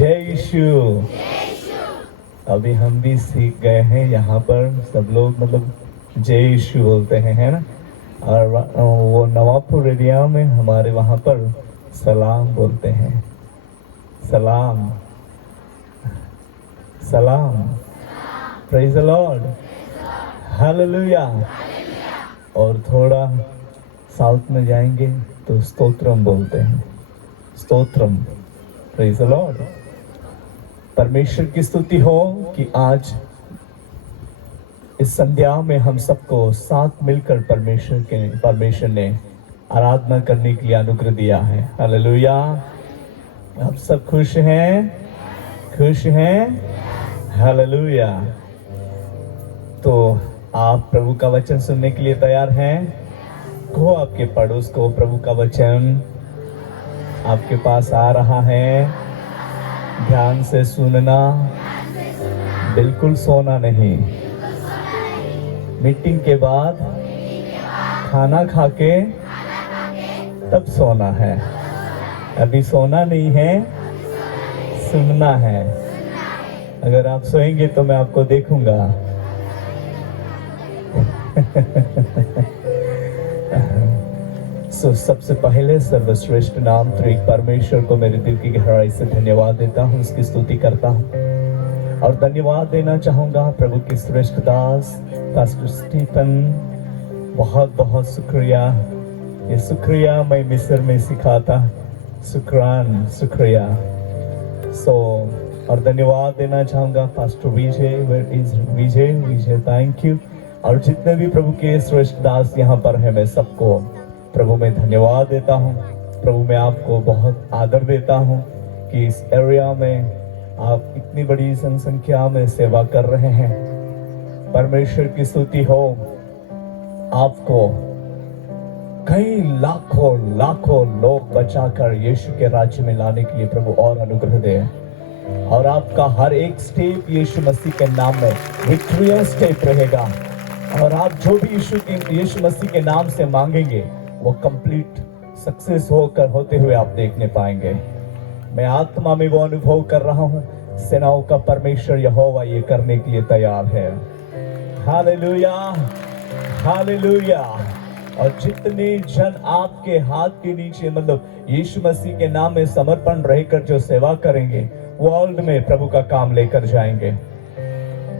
जय यीशु। अभी हम भी सीख गए हैं, यहाँ पर सब लोग मतलब जय यीशु बोलते हैं, है ना। और वो नवापुर एरिया में हमारे वहाँ पर सलाम बोलते हैं। सलाम सलाम। Praise the Lord, hallelujah. और थोड़ा साउथ में जाएंगे तो स्तोत्रम बोलते हैं, स्तोत्रम। Praise the Lord. परमेश्वर की स्तुति हो कि आज इस संध्या में हम सबको साथ मिलकर परमेश्वर ने आराधना करने के लिए अनुग्रह दिया है। हालेलुया। आप सब खुश हैं? खुश हैं? हालेलुया। तो आप प्रभु का वचन सुनने के लिए तैयार हैं? कहो आपके पड़ोस को, प्रभु का वचन आपके पास आ रहा है। ध्यान से सुनना, बिल्कुल सोना नहीं। मीटिंग के बाद खाना खा के तब सोना है। अभी सोना नहीं है, सुनना है। अगर आप सोएंगे तो मैं आपको देखूंगा। सबसे पहले सर्वश्रेष्ठ नाम त्रिएक परमेश्वर को मेरे दिल की गहराई से धन्यवाद देता हूँ, उसकी स्तुति करता हूँ। और धन्यवाद देना चाहूंगा प्रभु की श्रेष्ठ दास पास्टर स्टीफन। बहुत बहुत शुक्रिया। ये शुक्रिया मैं मिस्र में सीखा था। शुक्रान, शुक्रिया। और धन्यवाद देना चाहूंगा pastor Vijay. Vijay thank you. और जितने भी प्रभु के श्रेष्ठ दास यहाँ पर है, मैं सबको प्रभु में धन्यवाद देता हूँ। प्रभु में आपको बहुत आदर देता हूँ कि इस एरिया में आप इतनी बड़ी जनसंख्या में सेवा कर रहे हैं। परमेश्वर की स्तुति हो। आपको कई लाखों लाखों लोग बचाकर यीशु के राज्य में लाने के लिए प्रभु और अनुग्रह दे। और आपका हर एक स्टेप यीशु मसीह के नाम में विक्ट्रियस स्टेप रहेगा। और आप जो भी यीशु मसीह के नाम से मांगेंगे वो कंप्लीट सक्सेस होते हुए आप देखने पाएंगे। मैं आत्मा में वो अनुभव कर रहा हूँ। सेनाओं का परमेश्वर यहोवा ये करने के लिए तैयार है। Hallelujah, hallelujah. और जितने जन आपके हाथ के नीचे मतलब यीशु मसीह के नाम में समर्पण रहकर जो सेवा करेंगे, वर्ल्ड में प्रभु का काम लेकर जाएंगे।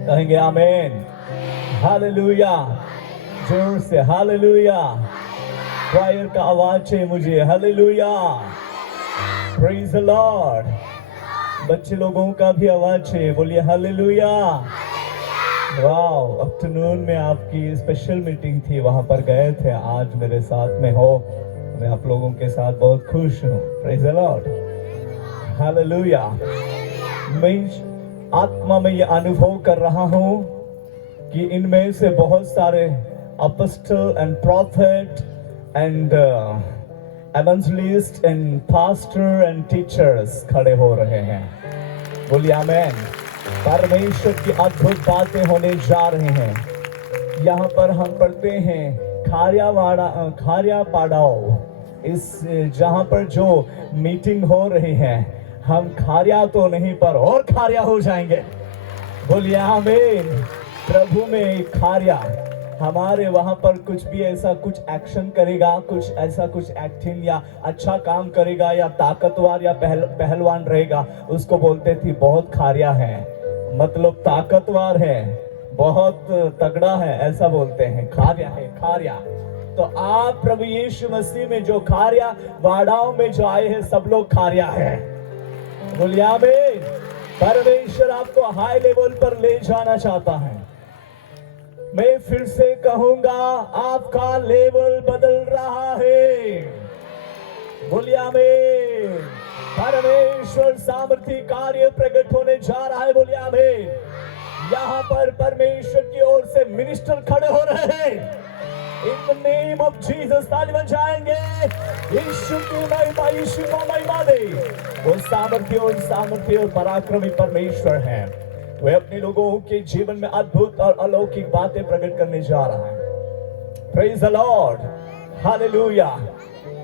कहेंगे आमीन, हालेलुया। जोर से हालेलुया। क्वायर का आवाज है मुझे, हालेलुया। Praise the Lord. बच्चे लोगों का भी आवाज है, बोलिए हालेलुया। वाओ, आफ्टरनून में आपकी स्पेशल मीटिंग थी, वहां पर गए थे। आज मेरे साथ में हो, मैं आप लोगों के साथ बहुत खुश हूँ। Praise the Lord, hallelujah. मैं आत्मा में ये अनुभव कर रहा हूँ कि इनमें से बहुत सारे apostle and prophet and evangelist and pastor and teachers खड़े हो रहे हैं। बोलिए आमीन। परमेश्वर की अद्भुत बातें होने जा रहे हैं। यहाँ पर हम पढ़ते हैं खारिया पाड़ाओ, इस जहाँ पर जो मीटिंग हो रही है, हम खारिया तो नहीं पर और खारिया हो जाएंगे। बोलिए आमीन। प्रभु में खारिया। हमारे वहां पर कुछ भी ऐसा कुछ एक्शन करेगा, कुछ ऐसा कुछ एक्टिंग या अच्छा काम करेगा या ताकतवर या पहलवान रहेगा, उसको बोलते थे बहुत खारिया है, मतलब ताकतवर है, बहुत तगड़ा है, ऐसा बोलते हैं। खारिया है, खारिया। तो आप प्रभु यीशु मसीह में जो खारिया वाड़ाओं में जो आए हैं, सब लोग खारिया है। बोलिए आमीन। परमेश्वर आपको हाई लेवल पर ले जाना चाहता है। मैं फिर से कहूंगा, आपका लेवल बदल रहा है। बोलिए आमीन। परमेश्वर सामर्थ्य कार्य प्रकट होने जा रहा है। बोलिए आमीन। यहाँ पर परमेश्वर की ओर से मिनिस्टर खड़े हो रहे हैं। इन द नेम ऑफ जीसस ताली बजाएंगे। यीशु की महिमा, यीशु को महिमा दे। वो सामर्थ्य और पराक्रमी परमेश्वर है। वह अपने लोगों के जीवन में अद्भुत और अलौकिक बातें प्रकट करने जा रहा है। Praise the Lord, hallelujah.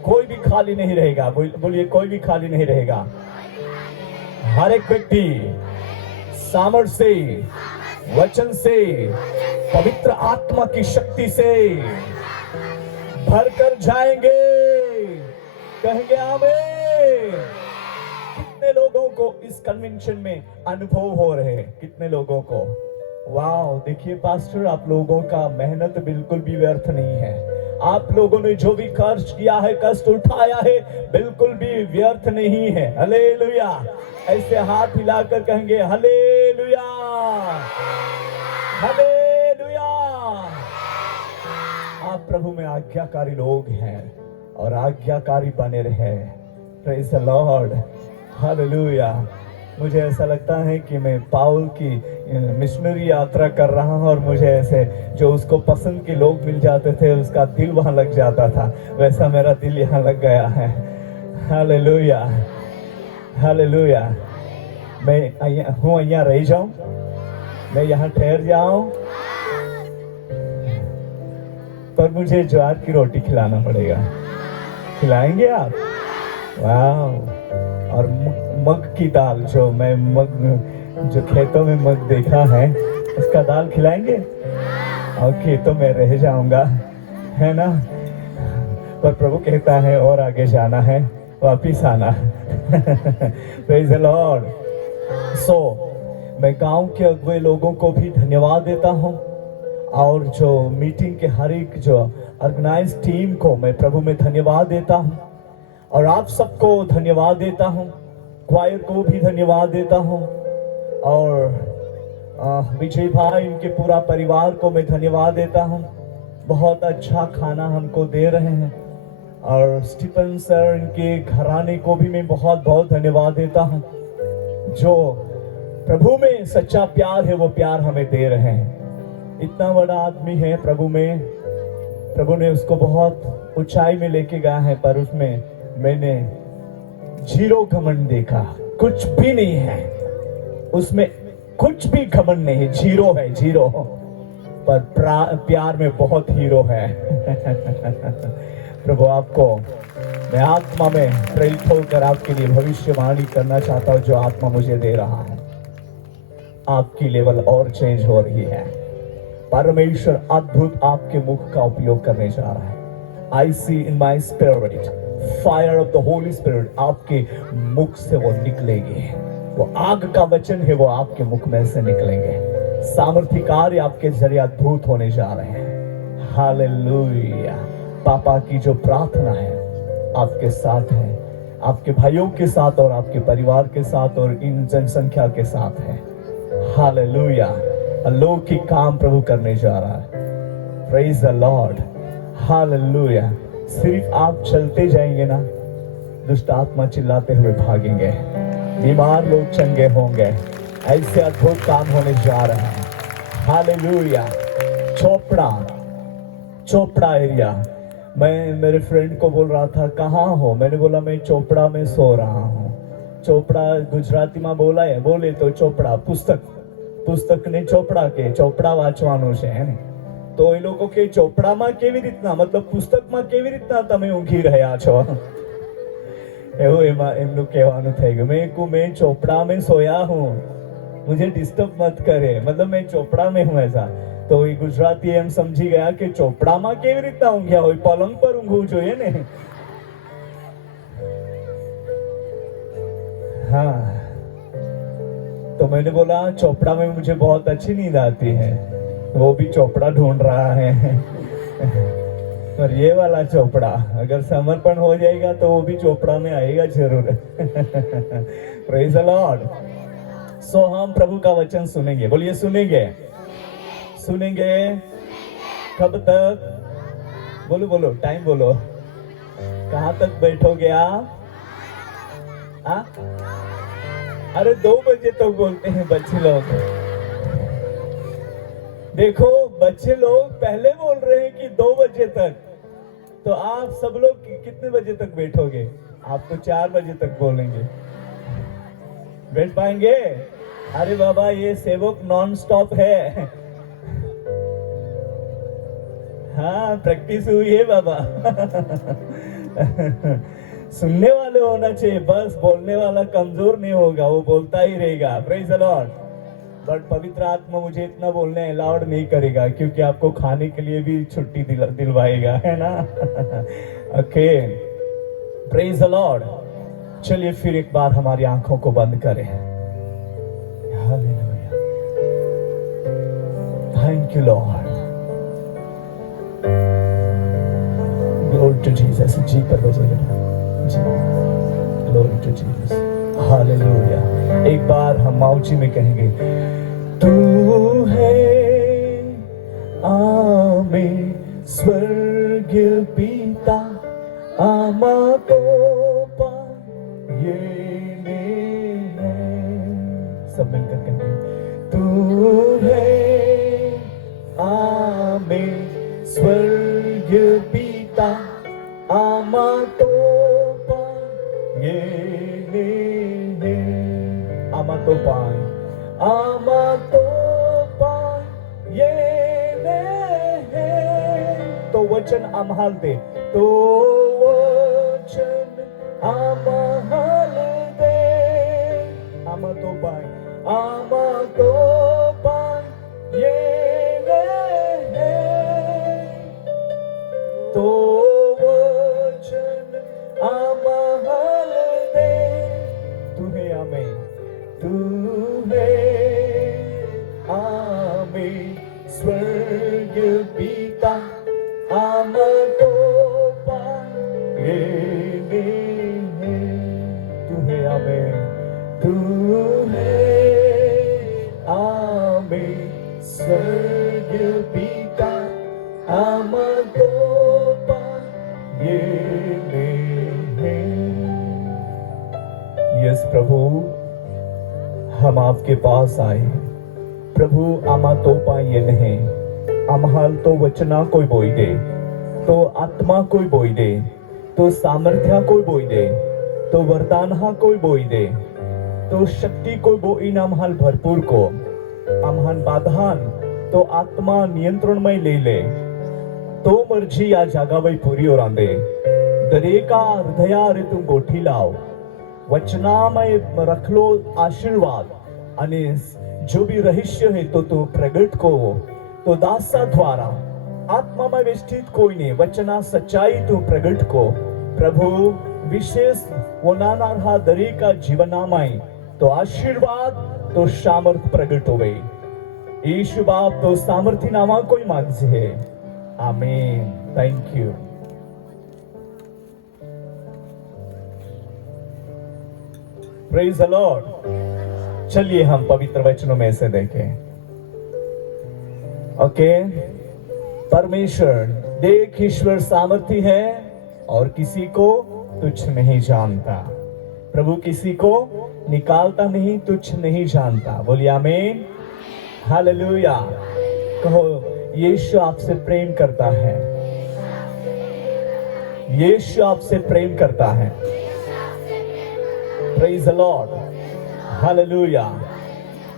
कोई भी खाली नहीं रहेगा। बोलिए कोई भी खाली नहीं रहेगा। हर एक व्यक्ति सामर्थ से, वचन से, पवित्र आत्मा की शक्ति से भरकर जाएंगे। कहेंगे आमीन। कितने लोगों को इस कन्वेंशन में अनुभव हो रहे हैं? कितने लोगों को? वाह, देखिए पास्टर, आप लोगों का मेहनत बिल्कुल भी व्यर्थ नहीं है। आप लोगों ने जो भी कष्ट किया है, कष्ट उठाया है, बिल्कुल भी व्यर्थ नहीं है। हालेलुया। ऐसे हाथ हिलाकर कहेंगे हालेलुया, हालेलुया। आप प्रभु में आज्ञाकारी लोग हैं और आज्ञाकारी बने रहे। Praise the Lord, hallelujah. मुझे ऐसा लगता है कि मैं पाउल की मिशनरी यात्रा कर रहा हूँ और मुझे ऐसे जो उसको पसंद के लोग मिल जाते थे, उसका दिल वहाँ लग जाता था। वैसा मेरा दिल यहाँ लग गया है। Hallelujah, hallelujah. मैं यहाँ रह जाऊं, मैं यहाँ ठहर जाऊं, पर मुझे ज्वार की रोटी खिलाना पड़ेगा। खिलाएंगे आप? वाह। और मग की दाल, जो मैं जो खेतों में मग देखा है, उसका दाल खिलाएंगे और खेतों में रह जाऊंगा, है ना? पर प्रभु कहता है और आगे जाना है, वापिस आना। Praise the Lord. सो मैं गांव के अगुए लोगों को भी धन्यवाद देता हूं और जो मीटिंग के हर एक जो ऑर्गेनाइज टीम को मैं प्रभु में धन्यवाद देता हूं और आप सबको धन्यवाद देता हूं। क्वायर को भी धन्यवाद देता हूं और विजय भाई, इनके पूरा परिवार को मैं धन्यवाद देता हूं। बहुत अच्छा खाना हमको दे रहे हैं और स्टीफन सर, इनके घराने को भी मैं बहुत बहुत धन्यवाद देता हूं। जो प्रभु में सच्चा प्यार है, वो प्यार हमें दे रहे हैं। इतना बड़ा आदमी है प्रभु में, प्रभु ने उसको बहुत ऊंचाई में लेके गया है, पर उसमें मैंने जीरो घमंड देखा। कुछ भी नहीं है उसमें, कुछ भी घमंड नहीं है, जीरो है, जीरो। पर प्यार में बहुत हीरो है। प्रभु आपको, मैं आत्मा में प्रेरित होकर आपके लिए भविष्यवाणी करना चाहता हूं। जो आत्मा मुझे दे रहा है, आपकी लेवल और चेंज हो रही है। परमेश्वर अद्भुत आपके मुख का उपयोग करने जा रहा है। I see in my spirit fire of the Holy Spirit, आपके मुख से वो निकलेगी। वो आग का वचन है, वो आपके मुख में से निकलेंगे। सामर्थ्य कार्य आपके जरिए अद्भुत होने जा रहे हैं। हालेलुया। पापा की जो प्रार्थना है आपके साथ है, आपके भाइयों के साथ और आपके परिवार के साथ और इन जनसंख्या के साथ है। हालेलुया। अलौकिक काम प्रभु करने जा रहा है। Praise the Lord, hallelujah. सिर्फ आप चलते जाएंगे ना, दुष्ट आत्मा चिल्लाते हुए भागेंगे, बीमार लोग चंगे होंगे। ऐसे अद्भुत काम होने जा रहे हैं। हालेलुया। चोपड़ा एरिया, मैं मेरे फ्रेंड को बोल रहा था कहाँ हो, मैंने बोला मैं चोपड़ा में सो रहा हूँ। चोपड़ा गुजराती में बोला है, बोले तो चोपड़ा પુસ્તક ને ચોપડા કે ચોપડા વાંચવાનું છે હે ને, તો એ લોકો કે ચોપડામાં કેવી રીતના, मतलब પુસ્તકમાં કેવી રીતના તમે ઊંઘી રહ્યા છો, એવું એમનું કહેવાનું થઈ ગયું। मैं चोपड़ा में सोया हूँ, मुझे डिस्टर्ब मत करे, मतलब मैं चोपड़ा में हूँ ऐसा। तो એ ગુજરાતી એમ સમજી ગયા કે ચોપડામાં કેવી રીતના ઊંઘ્યા હોય, પલંગ પર ઊંઘવું જોઈએ ને। हाँ, तो मैंने बोला चोपड़ा में मुझे बहुत अच्छी नींद आती है। वो भी चोपड़ा ढूंढ रहा है। पर ये वाला चोपड़ा अगर समर्पण हो जाएगा तो वो भी चोपड़ा में आएगा जरूर। Praise the Lord. सो हम प्रभु का वचन सुनेंगे, बोलिए सुनेंगे। सुनेंगे कब तक? बोलो बोलो, टाइम बोलो। कहाँ तक बैठोगे आप? अरे 2 बजे तक बोलते हैं बच्चे लोग। देखो बच्चे लोग पहले बोल रहे हैं कि 2 बजे तक, तो आप सब लोग कितने बजे तक बैठोगे? आप तो 4 बजे तक बोलेंगे। बैठ पाएंगे? अरे बाबा, ये सेवक नॉन स्टॉप है। हाँ, प्रैक्टिस हुई है बाबा। सुनने वाले होना चाहिए, बस बोलने वाला कमजोर नहीं होगा, वो बोलता ही रहेगा। Praise the Lord. बट पवित्र आत्मा मुझे इतना बोलने अलाउड नहीं करेगा, क्योंकि आपको खाने के लिए भी छुट्टी दिलवाएगा, है ना। Okay, praise the Lord. चलिए फिर एक बार हमारी आंखों को बंद करें। Hallelujah, thank you Lord, glory to Jesus. जी पर बजेगा जी, ग्लोरी टू जीसस, हालेलुया। एक बार हम माउची में कहेंगे, तू है आमे स्वर्गीय पिता, आमा तो ये है। सब मिलकर कहेंगे, तू है आमे स्वर्गीय पिता, आमा तो ये है। आमा तो पाए, आमा तो पाए ये है। तो वचन आम्हाल दे, तो वचन आम्हाल दे, आमा तो पाए, आमा तो पाए ये है। तो वचन आम्हाल दे, तू है आमे, तू है आमे स्वर्गीय पिता, आमा तो पाए है। तू है आमे, तू है आमे स्वर्गीय पिता, आमा तो पाए है। यस प्रभु, हम आपके पास आए प्रभु। आमा तो पाए नहीं, आम्हाल तो वचना कोई बोई दे, तो आत्मा कोई बोई दे, तो सामर्थ्य कोई बोई दे, तो वरदान कोई बोई दे, तो शक्ति कोई बोई आम्हाल भरपूर को, आम्हान बाधान तो आत्मा नियंत्रण में ले ले, तो मर्जी या जागावई पूरी और आंदे। दरेका हृदया रे तुम गोठी लाओ, वचनामय रख लो आशीर्वाद, अने जो भी रहस्य है तो प्रगट को, तो दासा द्वारा आत्मा में विष्ठित कोई नहीं, वचना सच्चाई तो प्रगट को प्रभु विशेष वो नाना रहा दरेका जीवनामय तो आशीर्वाद तो सामर्थ प्रगट हो गई। यीशु बाप तो सामर्थी नामा कोई मांगते है। आमीन। Thank you. Praise the Lord. चलिए हम पवित्र वचनों में से देखें। ओके, परमेश्वर देख ईश्वर सामर्थी है और किसी को तुच्छ नहीं जानता। प्रभु किसी को निकालता नहीं, तुच्छ नहीं जानता। बोलिए आमीन, हालेलुया। कहो, यीशु आपसे प्रेम करता है, यीशु आपसे प्रेम करता है। Praise the Lord, hallelujah.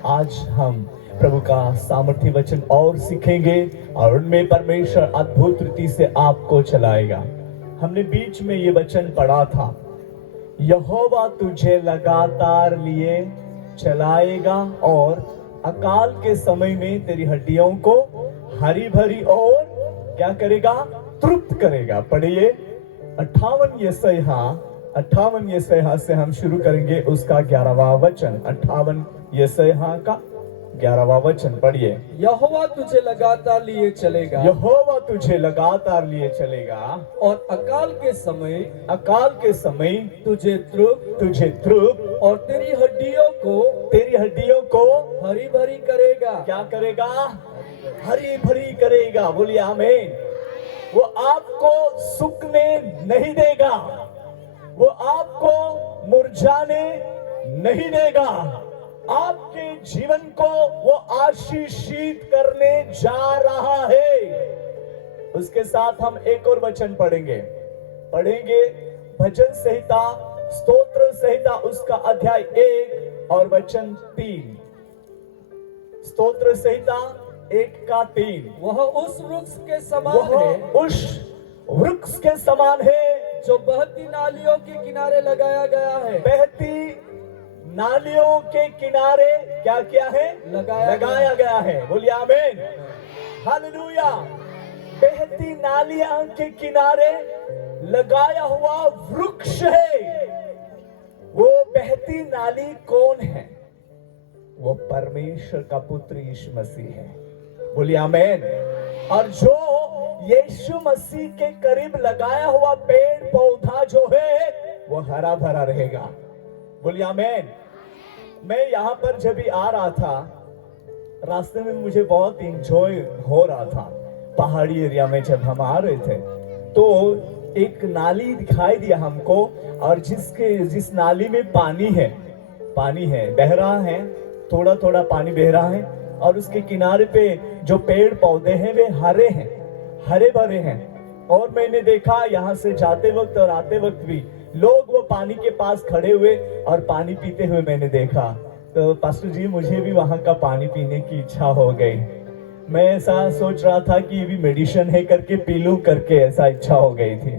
आज हम प्रभु का सामर्थी वचन और सीखेंगे और उनमें परमेश्वर अद्भुत रीति से आपको चलाएगा। हमने बीच में ये वचन पढ़ा था, यहोवा तुझे लगातार लिए चलाएगा और अकाल के समय में तेरी हड्डियों को हरी भरी और क्या करेगा, तृप्त करेगा। पढ़िए 58 यशायाह से हम शुरू करेंगे, उसका 11वां वचन। 58 यशायाह का 11वां वचन पढ़िए। यहोवा तुझे लगातार लिए चलेगा, यहोवा तुझे लगातार लिए चलेगा और अकाल के समय तुझे तृप्त और तेरी हड्डियों को हरी भरी करेगा। क्या करेगा? हरी भरी करेगा। बोलिए आमीन। वो आपको सूखने नहीं देगा, वो आपको मुरझाने नहीं देगा, आपके जीवन को वो आशीषित करने जा रहा है। उसके साथ हम एक और वचन पढ़ेंगे भजन संहिता, स्तोत्र संहिता, उसका अध्याय 1 और वचन 3। स्तोत्र संहिता 1 का 3। वह उस वृक्ष के समान है, उस वृक्ष के समान है जो बहती नालियों के किनारे लगाया गया है। बहती नालियों के किनारे क्या किया है? लगाया गया है। बोलिए आमीन, हालेलुया। बहती नालियां के किनारे लगाया हुआ वृक्ष है। वो बहती नाली कौन है? वो परमेश्वर का पुत्र यीशु मसीह है। बोलिए आमीन। और जो यीशु मसीह के करीब लगाया हुआ पेड़ पौधा जो है वो हरा भरा रहेगा। बोलिए आमीन। मैं यहाँ पर जब भी आ रहा था, रास्ते में मुझे बहुत इंजॉय हो रहा था। पहाड़ी एरिया में जब हम आ रहे थे तो एक नाली दिखाई दिया हमको, और जिस नाली में पानी है, बह रहा है, थोड़ा थोड़ा पानी बह रहा है, और उसके किनारे पे जो पेड़ पौधे हैं वे हरे भरे हैं। और मैंने देखा यहाँ से जाते वक्त और आते वक्त भी लोग वो पानी के पास खड़े हुए और पानी पीते हुए मैंने देखा। तो पास्टर जी, मुझे भी वहां का पानी पीने की इच्छा हो गई। मैं ऐसा सोच रहा था कि ये भी मेडिसिन है करके पी लूं करके, ऐसा इच्छा हो गई थी।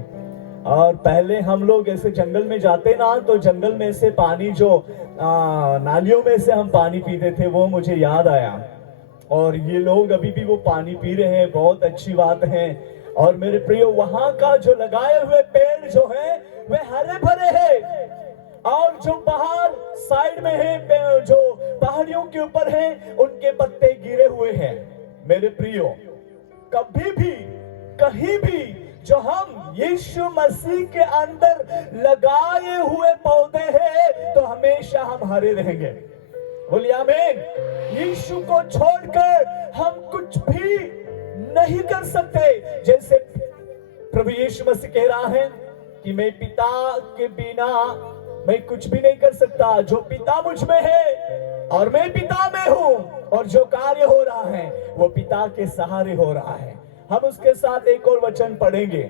और पहले हम लोग ऐसे जंगल में जाते ना, तो जंगल में से पानी जो नालियों में से हम पानी पीते थे वो मुझे याद आया। और ये लोग अभी भी वो पानी पी रहे हैं, बहुत अच्छी बात है। और मेरे प्रियो, वहां का जो लगाए हुए पेड़ जो है वे हरे भरे हैं, और जो बाहर साइड में है, जो पहाड़ियों के ऊपर है, उनके पत्ते गिरे हुए हैं। मेरे प्रियो, कभी भी कहीं भी जो हम यीशु मसीह के अंदर लगाए हुए पौधे हैं तो हमेशा हम हरे रहेंगे। बोलिए आमीन। यीशु को छोड़कर हम कुछ भी नहीं कर सकते। जैसे प्रभु यीशु मसीह कह रहा है कि मैं पिता के बिना मैं कुछ भी नहीं कर सकता। जो पिता मुझ में है और मैं पिता में हूं, और जो कार्य हो रहा है वो पिता के सहारे हो रहा है। हम उसके साथ एक और वचन पढ़ेंगे,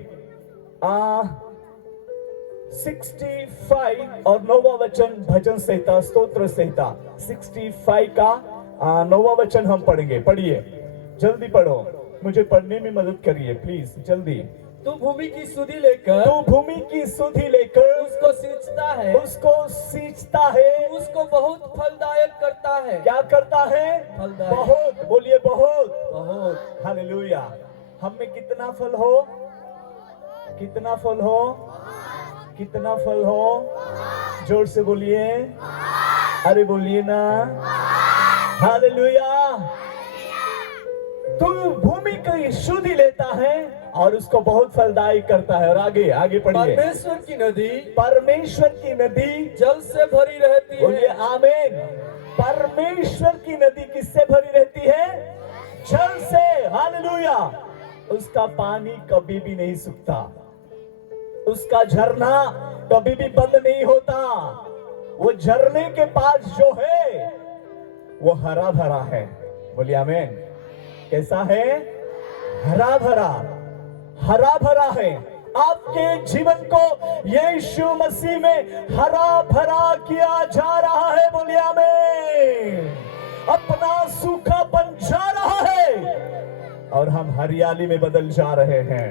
65 और 9वां वचन, भजन संहिता, स्तोत्र संहिता 65 का 9वां वचन हम पढ़ेंगे। पढ़िए, जल्दी पढ़ो, मुझे पढ़ने में मदद करिए प्लीज, जल्दी। तू भूमि की सुधि लेकर उसको सींचता है, उसको बहुत फलदायक करता है। क्या करता है? फलदायक। बहुत, बोलिए बहुत। बहुत। हालेलुया। हम में कितना फल हो? कितना फल हो? कितना फल हो? जोर से बोलिए, अरे बोलिए ना, हालेलुया। तू भूमि की शुद्धि लेता है और उसको बहुत फलदायी करता है। और आगे पढ़िए। परमेश्वर की नदी जल से भरी रहती है। बोलिए आमीन। परमेश्वर की नदी किससे भरी रहती है? जल से। हालेलुया। उसका पानी कभी भी नहीं सूखता, उसका झरना कभी भी बंद नहीं होता। वो झरने के पास जो है वो हरा भरा है। बोलिए आमीन। कैसा है? हरा भरा है। आपके जीवन को यीशु मसीह में हरा भरा किया जा रहा है। बोलिए आमीन। अपना सूखापन जा रहा है और हम हरियाली में बदल जा रहे हैं।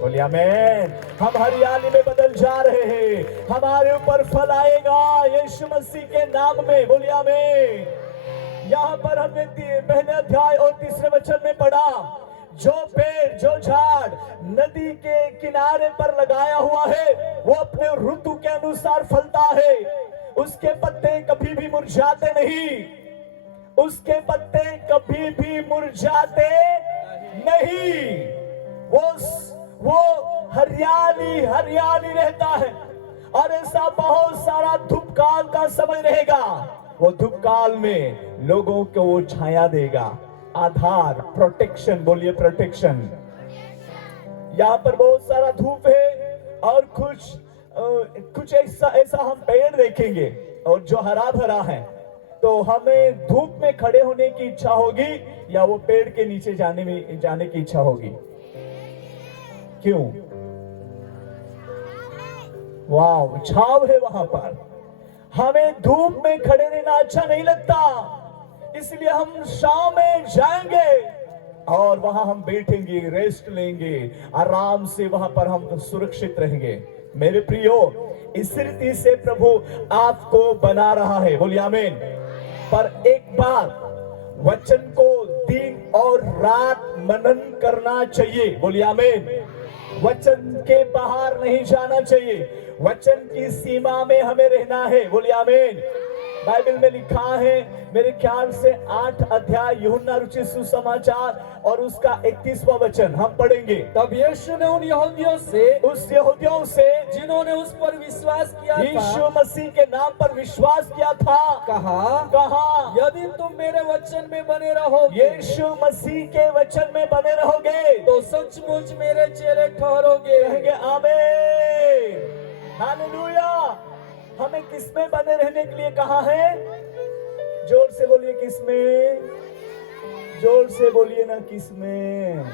बोलिए आमीन। हम हरियाली में बदल जा रहे हैं। हमारे ऊपर फल आएगा यीशु मसीह के नाम में। बोलिए आमीन। यहाँ पर हमने पहले अध्याय और तीसरे वचन में पढ़ा, जो पेड़, जो झाड़ नदी के किनारे पर लगाया हुआ है वो अपने ऋतु के अनुसार फलता है। उसके पत्ते कभी भी मुरझाते नहीं, उसके पत्ते कभी भी मुरझाते नहीं। वो हरियाली रहता है। और ऐसा बहुत सारा धूप काल का समय रहेगा। वो धूप काल में लोगों को वो छाया देगा, आधार, प्रोटेक्शन। बोलिए प्रोटेक्शन। यहाँ पर बहुत सारा धूप है और कुछ ऐसा हम पेड़ देखेंगे और जो हरा भरा है, तो हमें धूप में खड़े होने की इच्छा होगी या वो पेड़ के नीचे जाने की इच्छा होगी? क्यों? वाह, छाव है वहां पर। हमें धूप में खड़े रहना अच्छा नहीं लगता, इसलिए हम शाम में जाएंगे और वहां हम बैठेंगे, रेस्ट लेंगे, आराम से वहां पर हम सुरक्षित रहेंगे। मेरे प्रियो, इस रीति से प्रभु आपको बना रहा है, बोलिए आमीन। पर एक बात, वचन को दिन और रात मनन करना चाहिए, बोलिए आमीन। वचन के बाहर नहीं जाना चाहिए, वचन की सीमा में हमें रहना है, बोलिए आमीन। बाइबल में लिखा है, मेरे ख्याल से 8 अध्याय यूहन्ना रुचि सुसमाचार और उसका 31वां वचन हम पढ़ेंगे। तब यीशु ने उन यहूदियों से जिन्होंने उस पर विश्वास किया यीशु था मसीह के नाम पर विश्वास किया था, कहा यदि तुम मेरे वचन में बने रहोगे, यीशु मसीह के वचन में बने रहोगे तो सचमुच मेरे चेले ठहरोगे। कहेंगे आमीन, हालेलुया। हमें किसमें बने रहने के लिए कहा है? जोर से बोलिए किसमें, जोर से बोलिए ना किसमें।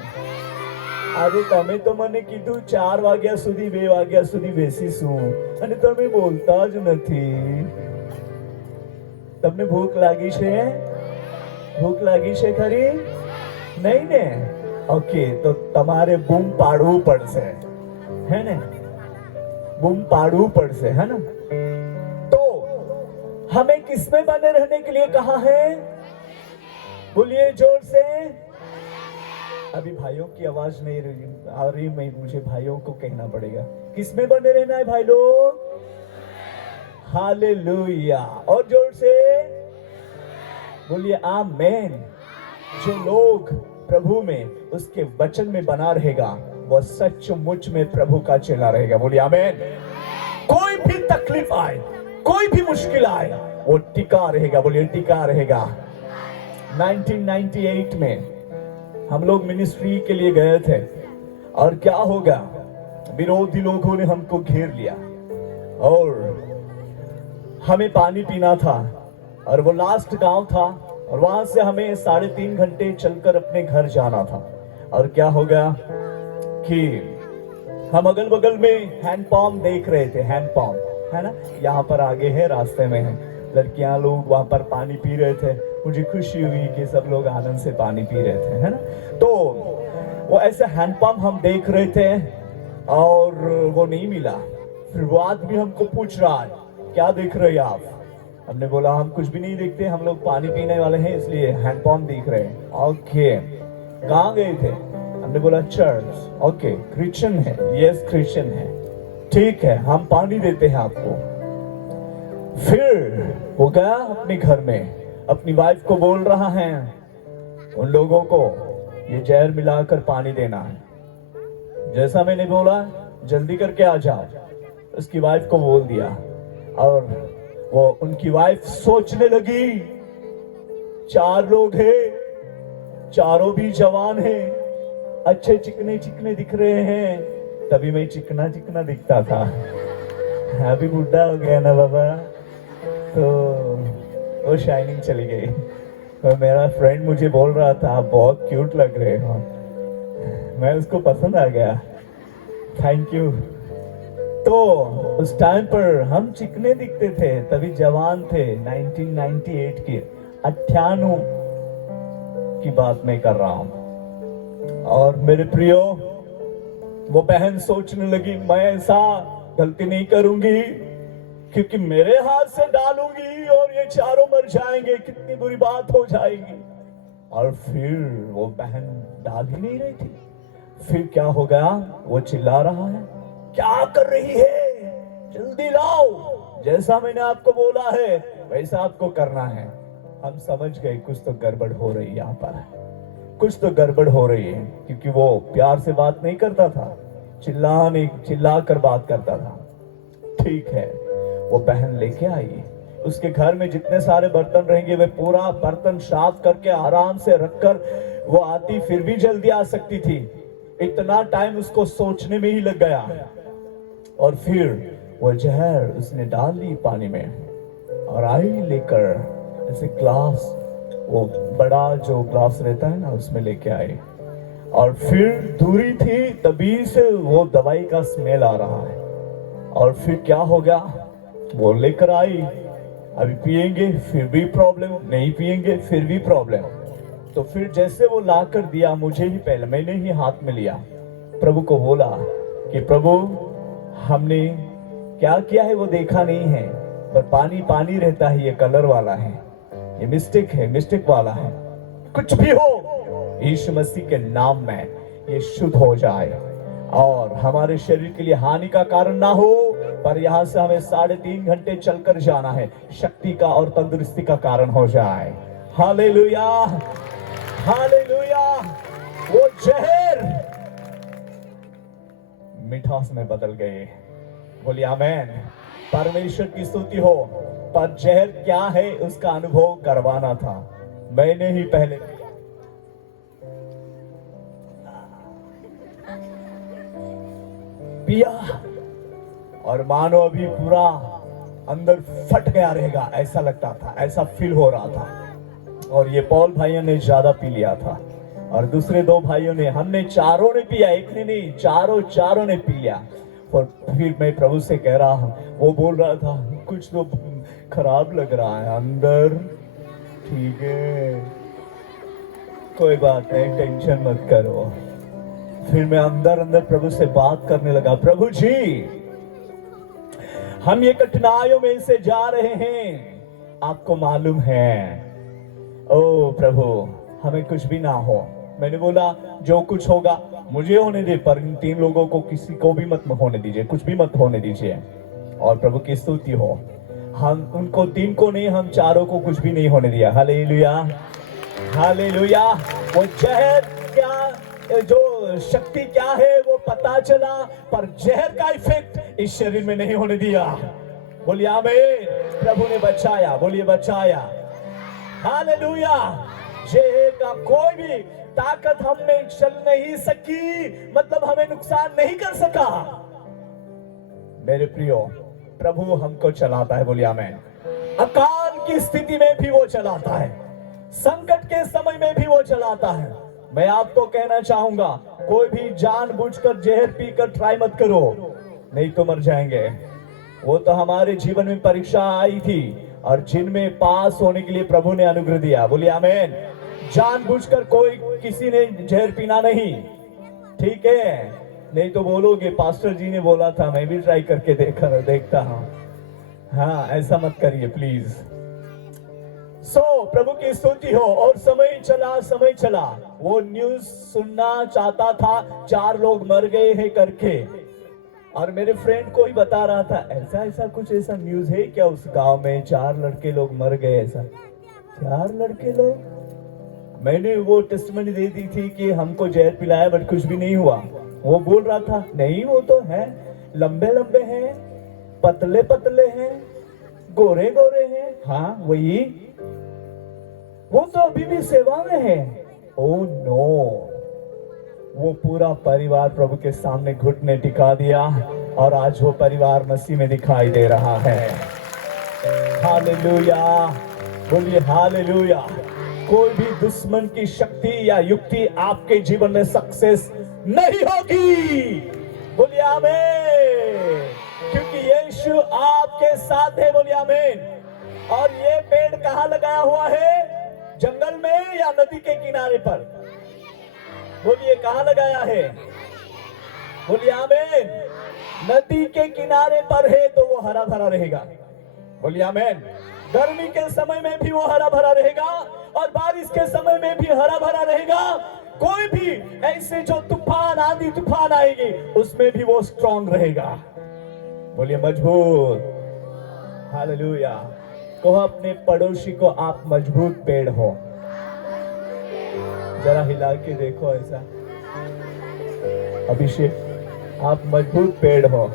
આજે તમે તો મને કીધું 4 વાગ્યા સુધી 2 વાગ્યા સુધી બેસીશું અને તમે બોલતા જ નથી। તમને ભૂખ લાગી છે? ભૂખ લાગી છે ખરી? નહીં ને? ઓકે, તો તમારે બૂમ પાડવું પડશે, હે ને? बूम पाड़ू पड़ से, है ना? तो हमें किसमें बने रहने के लिए कहा है? बोलिए जोर से। अभी भाइयों की आवाज नहीं आ रही, मैं मुझे भाइयों को कहना पड़ेगा, किसमें बने रहना है भाई लोग? हालेलुया। और जोर से बोलिए आमेन। जो लोग प्रभु में, उसके वचन में बना रहेगा, वो सचमुच में प्रभु का चेला रहेगा, बोलिए आमीन। कोई भी तकलीफ आए, कोई भी मुश्किल आए, वो टिका रहेगा, बोलिए टिका रहेगा। 1998 में हम लोग मिनिस्ट्री के लिए गए थे और क्या होगा, विरोधी लोगों ने हमको घेर लिया और हमें पानी पीना था और वो लास्ट गांव था और वहां से हमें 3.5 घंटे चलकर अपने घर जाना था। और क्या होगा कि हम अगल बगल में हैंड पंप देख रहे थे, हैंड पंप है ना, यहाँ पर आगे है, रास्ते में है, लड़कियां लोग वहां पर पानी पी रहे थे। मुझे खुशी हुई कि सब लोग आनंद से पानी पी रहे थे, है ना। तो वो ऐसे हैंड पंप हम देख रहे थे और वो नहीं मिला। फिर वो आदमी हमको पूछ रहा है, क्या देख रहे हैं आप? हमने बोला हम कुछ भी नहीं देखते, हम लोग पानी पीने वाले हैं, इसलिए हैंड पंप दिख रहे हैं। ओके, कहाँ गए थे? हमने बोला चर्च। ओके, क्रिश्चियन है? यस क्रिश्चियन है, ठीक है, हम पानी देते हैं आपको। फिर वो गया अपने घर में, अपनी वाइफ को बोल रहा है उन लोगों को ये जहर मिलाकर पानी देना है। जैसा मैंने बोला जल्दी करके आ जाओ, उसकी वाइफ को बोल दिया और वो उनकी वाइफ सोचने लगी 4 लोग हैं, चारों भी जवान हैं, अच्छे चिकने चिकने दिख रहे हैं। तभी मैं चिकना चिकना दिखता था, अभी बुढ़ा हो गया ना बाबा, तो वो शाइनिंग चली गई। तो मेरा फ्रेंड मुझे बोल रहा था आप बहुत क्यूट लग रहे हो, मैं उसको पसंद आ गया, थैंक यू। तो उस टाइम पर हम चिकने दिखते थे, तभी जवान थे। 1998 की 98 की बात मैं कर रहा हूं। और मेरे प्रियो, वो बहन सोचने लगी मैं ऐसा गलती नहीं करूंगी क्योंकि मेरे हाथ से डालूंगी और ये चारों मर जाएंगे, कितनी बुरी बात हो जाएगी। और फिर वो बहन डाल ही नहीं रही थी। फिर क्या हो गया, वो चिल्ला रहा है क्या कर रही है, जल्दी लाओ, जैसा मैंने आपको बोला है वैसा आपको करना है। हम समझ गए कुछ तो गड़बड़ हो रही है, यहाँ पर कुछ तो गड़बड़ हो रही है, क्योंकि वो प्यार से बात नहीं करता था, चिल्ला कर बात करता था। ठीक है, वो बहन लेके आई, उसके घर में जितने सारे बर्तन रहेंगे वे पूरा बर्तन साफ करके आराम से रखकर वो आती, फिर भी जल्दी आ सकती थी। इतना टाइम उसको सोचने में ही लग गया। और फिर वो जहर उसने डाल दी पानी में और आई लेकर ऐसे ग्लास, वो बड़ा जो ग्लास रहता है ना, उसमें लेके आई। और फिर दूरी थी तभी से वो दवाई का स्मेल आ रहा है। और फिर क्या हो गया, वो लेकर आई, अभी पिएंगे फिर भी प्रॉब्लम, नहीं पिएंगे फिर भी प्रॉब्लम। तो फिर जैसे वो ला कर दिया, मुझे ही पहले, मैंने ही हाथ में लिया, प्रभु को बोला कि प्रभु हमने क्या किया है वो देखा नहीं है, पर पानी पानी रहता है, ये कलर वाला है, ये मिस्टेक है, मिस्टेक वाला है। कुछ भी हो, यीशु मसीह के नाम में ये शुद्ध हो जाए और हमारे शरीर के लिए हानि का कारण ना हो, पर यहां से हमें 3.5 घंटे चलकर जाना है, शक्ति का और तंदुरुस्ती का कारण हो जाए। Hallelujah, hallelujah. वो जहर मिठास में बदल गए। बोलिए आमेन। परमेश्वर की स्तुति हो। पर जहर क्या है उसका अनुभव करवाना था, मैंने ही पहले पिया और मानो अभी पूरा अंदर फट गया रहेगा, ऐसा लगता था, ऐसा फील हो रहा था। और ये पॉल भाइयों ने ज्यादा पी लिया था और दूसरे 2 भाइयों ने, हमने चारों ने पिया, एक ने नहीं, चारों ने पी लिया। और फिर मैं प्रभु से कह रहा हूं, वो बोल रहा था कुछ तो खराब लग रहा है अंदर। ठीक है, कोई बात नहीं, टेंशन मत करो। फिर मैं अंदर अंदर प्रभु से बात करने लगा, प्रभु जी हम ये कठिनाइयों में से जा रहे हैं, आपको मालूम है। ओ प्रभु हमें कुछ भी ना हो। मैंने बोला जो कुछ होगा मुझे होने दे, पर इन 3 लोगों को किसी को भी मत होने दीजिए, कुछ भी मत होने दीजिए। और प्रभु की स्तुति हो, हम उनको 3 को नहीं, हम चारों को कुछ भी नहीं होने दिया। Hallelujah, hallelujah. वो जहर क्या, जो शक्ति क्या है वो पता चला, पर जहर का इफेक्ट इस शरीर में नहीं होने दिया। बोलिए आमीन। प्रभु ने बचाया, बोलिए बचाया। हालेलुया। जहर का कोई भी ताकत हम में चल नहीं सकी, मतलब हमें नुकसान नहीं कर सका। मेरे प्रियो, प्रभु हमको चलाता है, बोलिए आमीन। अकाल की स्थिति में भी वो चलाता है, संकट के समय में भी वो चलाता है। मैं आपको कहना चाहूंगा, कोई भी जानबूझकर जहर पीकर ट्राई मत करो, नहीं तो मर जाएंगे। वो तो हमारे जीवन में परीक्षा आई थी और जिनमें पास होने के लिए प्रभु ने अनुग्रह दिया, बोलिए आमीन। जानबूझकर कोई किसी ने जहर पीना नहीं, ठीक है? नहीं तो बोलोगे पास्टर जी ने बोला था, मैं भी ट्राई करके देखता हूं। हाँ, ऐसा मत करिए प्लीज। प्रभु की स्तुति हो। और समय चला, वो न्यूज सुनना चाहता था 4 लोग मर गए हैं करके, और मेरे फ्रेंड को ही बता रहा था, ऐसा कुछ ऐसा न्यूज है क्या उस गांव में, 4 लड़के लोग मर गए, ऐसा 4 लड़के लोग। मैंने वो टेस्टिमनी दे दी थी कि हमको जहर पिलाया बट कुछ भी नहीं हुआ। वो बोल रहा था नहीं, वो तो है, लंबे लंबे हैं, पतले पतले हैं, गोरे गोरे हैं। हाँ वही, वो तो अभी भी सेवा में है। ओह नो, वो पूरा परिवार प्रभु के सामने घुटने टिका दिया और आज वो परिवार मसीह में दिखाई दे रहा है। हालेलुया, बोलिए हालेलुया। कोई भी दुश्मन की शक्ति या युक्ति आपके जीवन में सक्सेस नहीं होगी, बोलिए आमीन, क्योंकि यीशु आपके साथ है, बोलिए आमीन। और ये पेड़ कहाँ लगाया हुआ है, जंगल में या नदी के किनारे पर? बोलिए कहाँ लगाया है, बोलिए आमीन। नदी के किनारे पर है तो वो हरा भरा रहेगा, बोलिए आमीन। गर्मी के समय में भी वो हरा भरा रहेगा और बारिश के समय में भी हरा भरा रहेगा। कोई भी ऐसे जो तूफान, आंधी तूफान आएगी उसमें भी वो स्ट्रांग रहेगा, बोलिए मजबूत। हालेलुया। कहो अपने पड़ोसी को, आप मजबूत पेड़ हो। जरा हिला के देखो ऐसा, अभिषेक आप मजबूत पेड़ हो।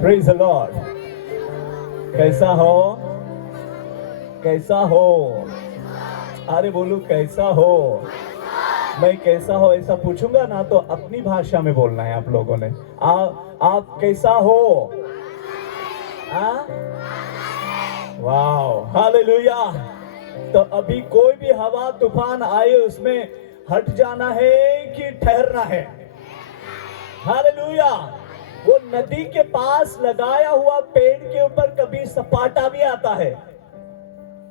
Praise the Lord. कैसा हो, कैसा हो? अरे बोलू कैसा हो? मैं कैसा हो ऐसा पूछूंगा ना तो अपनी भाषा में बोलना है आप लोगों ने। आप कैसा हो? वाह, हालेलुया। तो अभी कोई भी हवा तूफान आए उसमें हट जाना है कि ठहरना है? हालेलुया। वो नदी के पास लगाया हुआ पेड़ के ऊपर कभी सपाटा भी आता है,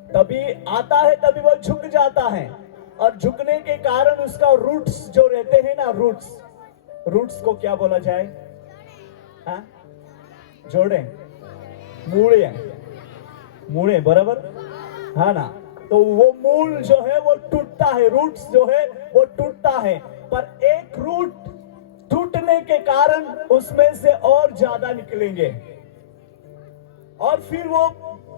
तभी आता है, तभी वो झुक जाता है, और झुकने के कारण उसका रूट्स जो रहते हैं ना, रूट्स को क्या बोला जाए? हाँ? जोड़े मूड़े बराबर, हाँ ना। तो वो मूल जो है वो टूटता है, रूट्स जो है वो टूटता है, पर एक रूट टूटने के कारण उसमें से और ज्यादा निकलेंगे और फिर वो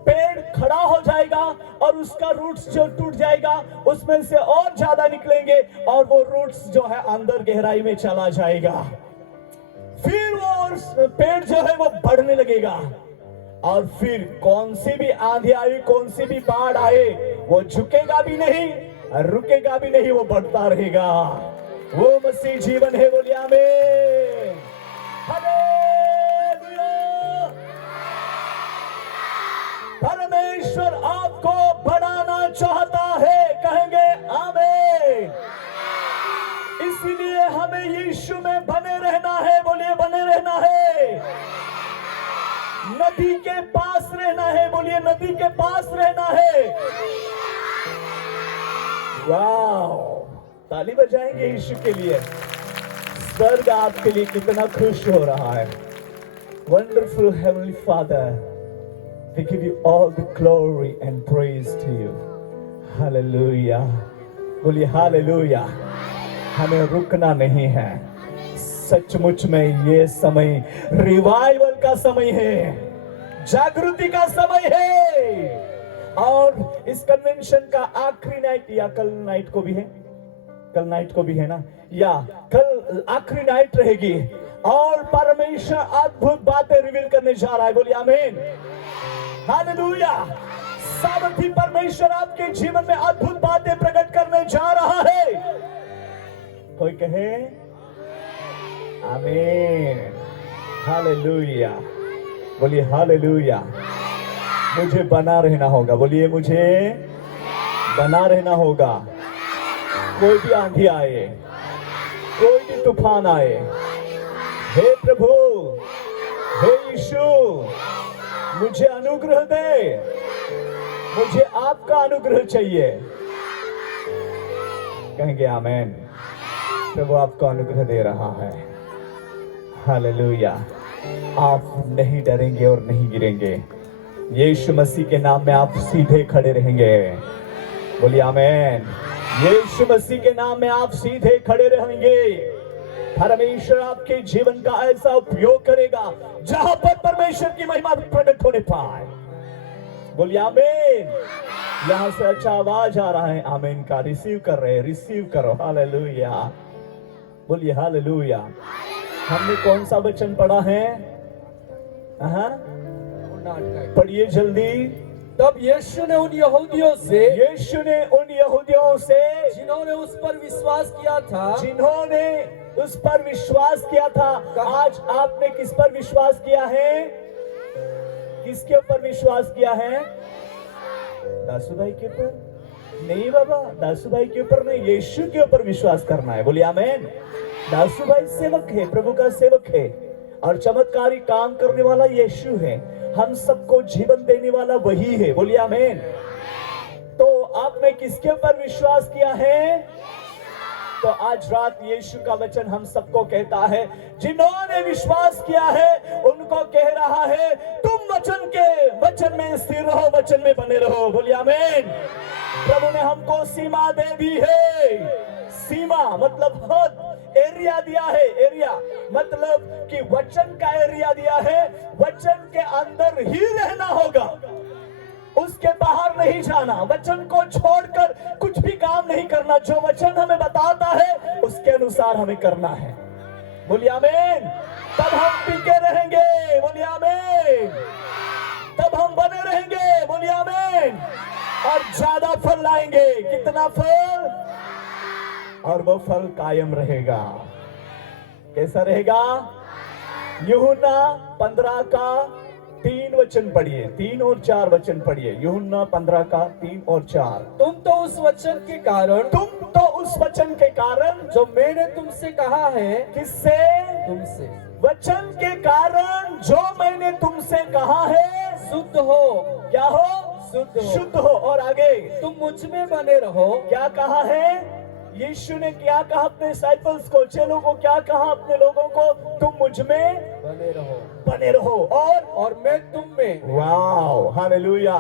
पेड़ खड़ा हो जाएगा और उसका रूट्स जो टूट जाएगा उसमें से और ज्यादा निकलेंगे और वो रूट्स जो है अंदर गहराई में चला जाएगा। फिर वो पेड़ जो है वो बढ़ने लगेगा और फिर कौन सी भी आंधी आए, कौन सी भी बाढ़ आए, वो झुकेगा भी नहीं, रुकेगा भी नहीं, वो बढ़ता रहेगा। वो मसीह जीवन है, बोलिए आमीन। हालेलुया। परमेश्वर आपको बढ़ाना चाहता है, कहेंगे आमीन। इसीलिए हमें यीशु में बने रहना है, बोलिए बने रहना है। नदी के पास रहना है, बोलिए नदी के पास रहना है। वाह, ताली बजाएंगे यीशु के लिए। स्वर्ग आपके लिए कितना खुश हो रहा है। Wonderful heavenly father, we give you all the glory and praise to you. Hallelujah, बोलिए हालेलुया। हमें रुकना नहीं है। सचमुच में ये समय रिवाइवल का समय है, जागृति का समय है। और इस कन्वेंशन का आखिरी नाइट या कल नाइट को भी है, कल नाइट को भी है ना, या कल आखिरी नाइट रहेगी और परमेश्वर अद्भुत बातें रिवील करने जा रहा है, बोलिए आमीन। हालेलुया। सामर्थी परमेश्वर आपके जीवन में अद्भुत बातें प्रकट करने जा रहा है। कोई कहे आमीन। हालेलुया, बोलिए हालेलुया। मुझे बना रहना होगा, बोलिए मुझे बना रहना होगा। कोई भी आंधी आए, कोई भी तूफान आए, हे प्रभु, हे यीशु, मुझे अनुग्रह दे, मुझे आपका अनुग्रह चाहिए। कहेंगे आमीन। प्रभु आपको अनुग्रह दे रहा है। हालेलुया। आप नहीं डरेंगे और नहीं गिरेंगे। यीशु मसीह के नाम में आप सीधे खड़े रहेंगे, बोलिए आमीन। यीशु मसीह के नाम में आप सीधे खड़े रहेंगे। परमेश्वर आपके जीवन का ऐसा उपयोग करेगा जहां पर परमेश्वर की महिमा प्रकट होने पाए, बोलिए आमीन। यहां से अच्छा आवाज आ रहा है आमीन का, रिसीव कर रहे हैं, रिसीव करो। हालेलुया, बोलिए हालेलुया। हमने कौन सा वचन पढ़ा है? पढ़िए जल्दी। तब यीशु ने उन यहूदियों से जिन्होंने उस पर विश्वास किया था, आज आपने किस पर विश्वास किया है? किसके ऊपर विश्वास किया है? दासू भाई के ऊपर नहीं बाबा, दासू भाई के ऊपर नहीं, यीशु के ऊपर विश्वास करना है, बोलिए आमीन। दासू भाई सेवक है, प्रभु का सेवक है और चमत्कारी काम करने वाला यीशु है। हम सबको जीवन देने वाला वही है, बोलिए आमीन। तो आपने किसके ऊपर विश्वास किया है? तो आज रात यीशु का वचन हम सबको कहता है, जिन्होंने विश्वास किया है उनको कह रहा है, तुम वचन में स्थिर रहो, वचन में बने रहो, बोलिए आमीन। प्रभु ने हमको सीमा दे दी है। सीमा मतलब हद, एरिया दिया है। एरिया मतलब कि वचन का एरिया दिया है। वचन के अंदर ही रहना होगा, उसके बाहर नहीं जाना। वचन को छोड़कर कुछ भी काम नहीं करना। जो वचन हमें बताता है उसके अनुसार हमें करना है, बोलिए आमीन। तब हम टिके रहेंगे, बोलिए आमीन। तब हम बने रहेंगे, बोलिए आमीन। और ज्यादा फल लाएंगे। कितना फल? और वो फल कायम रहेगा। कैसा रहेगा? यूहन्ना 15 का 3 वचन पढ़िए, 3 और 4 वचन पढ़िए। यूहन्ना 15 का 3 और 4। तुम तो उस वचन के कारण जो मैंने तुमसे कहा है। किससे? तुमसे। वचन के कारण जो मैंने तुमसे कहा है, शुद्ध हो। क्या हो? शुद्ध हो। और आगे, तुम मुझ में बने रहो। क्या कहा है? यीशु ने क्या कहा अपने डिसाइपल्स को, चेलों को? क्या कहा अपने लोगों को? तुम मुझ में बने रहो। बने रहो और मैं तुम में। Wow, hallelujah.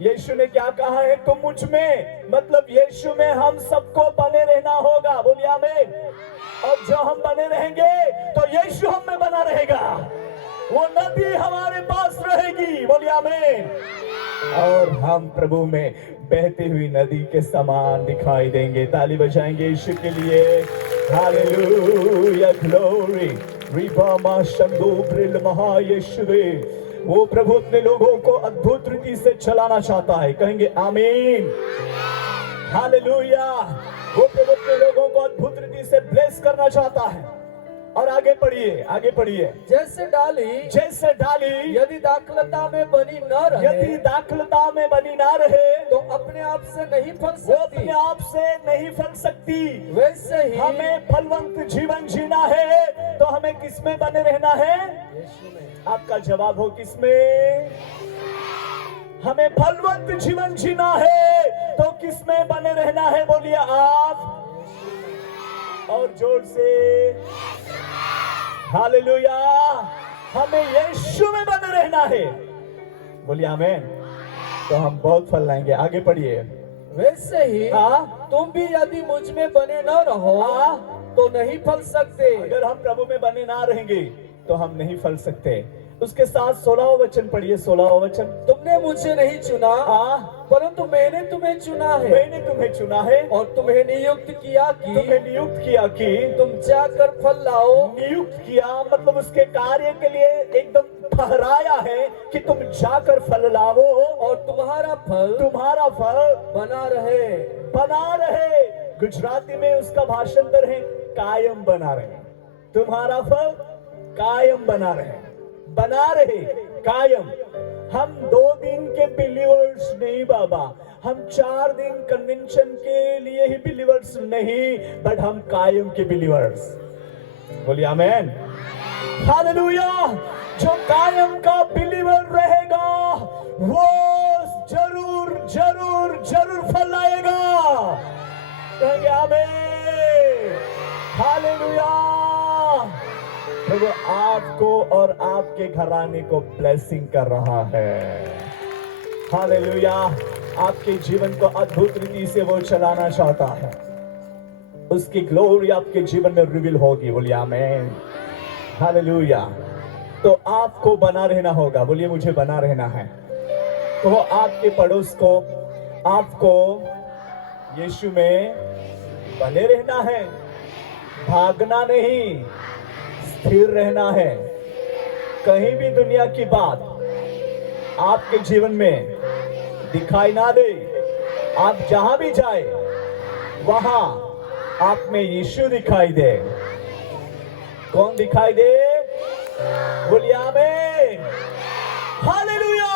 यीशु ने क्या कहा है? तुम मुझ में, मतलब यीशु में हम सबको बने रहना होगा। बोलिए आमीन। और जो हम बने रहेंगे तो यीशु हम में बना रहेगा, वो नदी हमारे पास रहेगी। बोलिए आमीन। और हम प्रभु में बहती हुई नदी के समान दिखाई देंगे। ताली बजाएंगे यीशु के लिए। Hallelujah, glory. रिबामा शंदोब्रिल महा यीशुवे। वो प्रभु अपने लोगों को अद्भुत रीति से चलाना चाहता है। कहेंगे आमीन, हालेलुया। वो प्रभु अपने लोगों को अद्भुत रीति से ब्लेस करना चाहता है। और आगे पढ़िए, आगे पढ़िए। जैसे डाली यदि दाखलता में बनी न रहे, यदि दाखलता में बनी ना रहे तो अपने आप से नहीं फल वो सकती, अपने आप से नहीं फल सकती। वैसे ही हमें फलवंत जीवन जीना है तो हमें किसमें बने रहना है? यीशु में। आपका जवाब हो किसमें? हमें फलवंत जीवन जीना है तो किसमें बने रहना है? बोलिए आप, और जोर से हालेलुया। हमें यीशु में बने रहना है। बोलिए आमीन। तो हम बहुत फल लाएंगे। आगे पढ़िए। वैसे ही तुम भी यदि मुझ में बने न रहो तो नहीं फल सकते। अगर हम प्रभु में बने ना रहेंगे तो हम नहीं फल सकते। उसके साथ 16वां वचन पढ़िए। 16वां वचन। तुमने मुझे नहीं चुना, परंतु मैंने तुम्हें चुना है। मैंने तुम्हें चुना है और तुम्हें नियुक्त किया कि तुम जाकर फल लाओ। नियुक्त किया मतलब उसके कार्य के लिए एकदम ठहराया है कि तुम जाकर फल लाओ और तुम्हारा फल बना रहे। गुजराती में उसका भाषांतर है कायम बना रहे। तुम्हारा फल कायम बना रहे कायम। हम 2 दिन के बिलीवर्स नहीं बाबा, हम 4 दिन कन्वेंशन के लिए ही बिलीवर्स नहीं, बट हम कायम के बिलीवर्स। बोलिए आमीन, हालेलुया। जो कायम का बिलीवर रहेगा वो जरूर जरूर जरूर फल लाएगा। कहेंगे आमीन, हालेलुया। प्रभु आपको और आपके घराने को ब्लेसिंग कर रहा है। हालेलुया। आपके जीवन को अद्भुत रीति से वो चलाना चाहता है। उसकी ग्लोरी आपके जीवन में रिवील होगी। बोलिए आमीन, हालेलुया। तो आपको बना रहना होगा। बोलिए मुझे बना रहना है। तो आपके पड़ोस को, आपको यीशु में बने रहना है, भागना नहीं, स्थिर रहना है। कहीं भी दुनिया की बात आपके जीवन में दिखाई ना दे, आप जहां भी जाए वहां आप में यीशु दिखाई दे। कौन दिखाई दे? बोलिए आमीन, हालेलुया,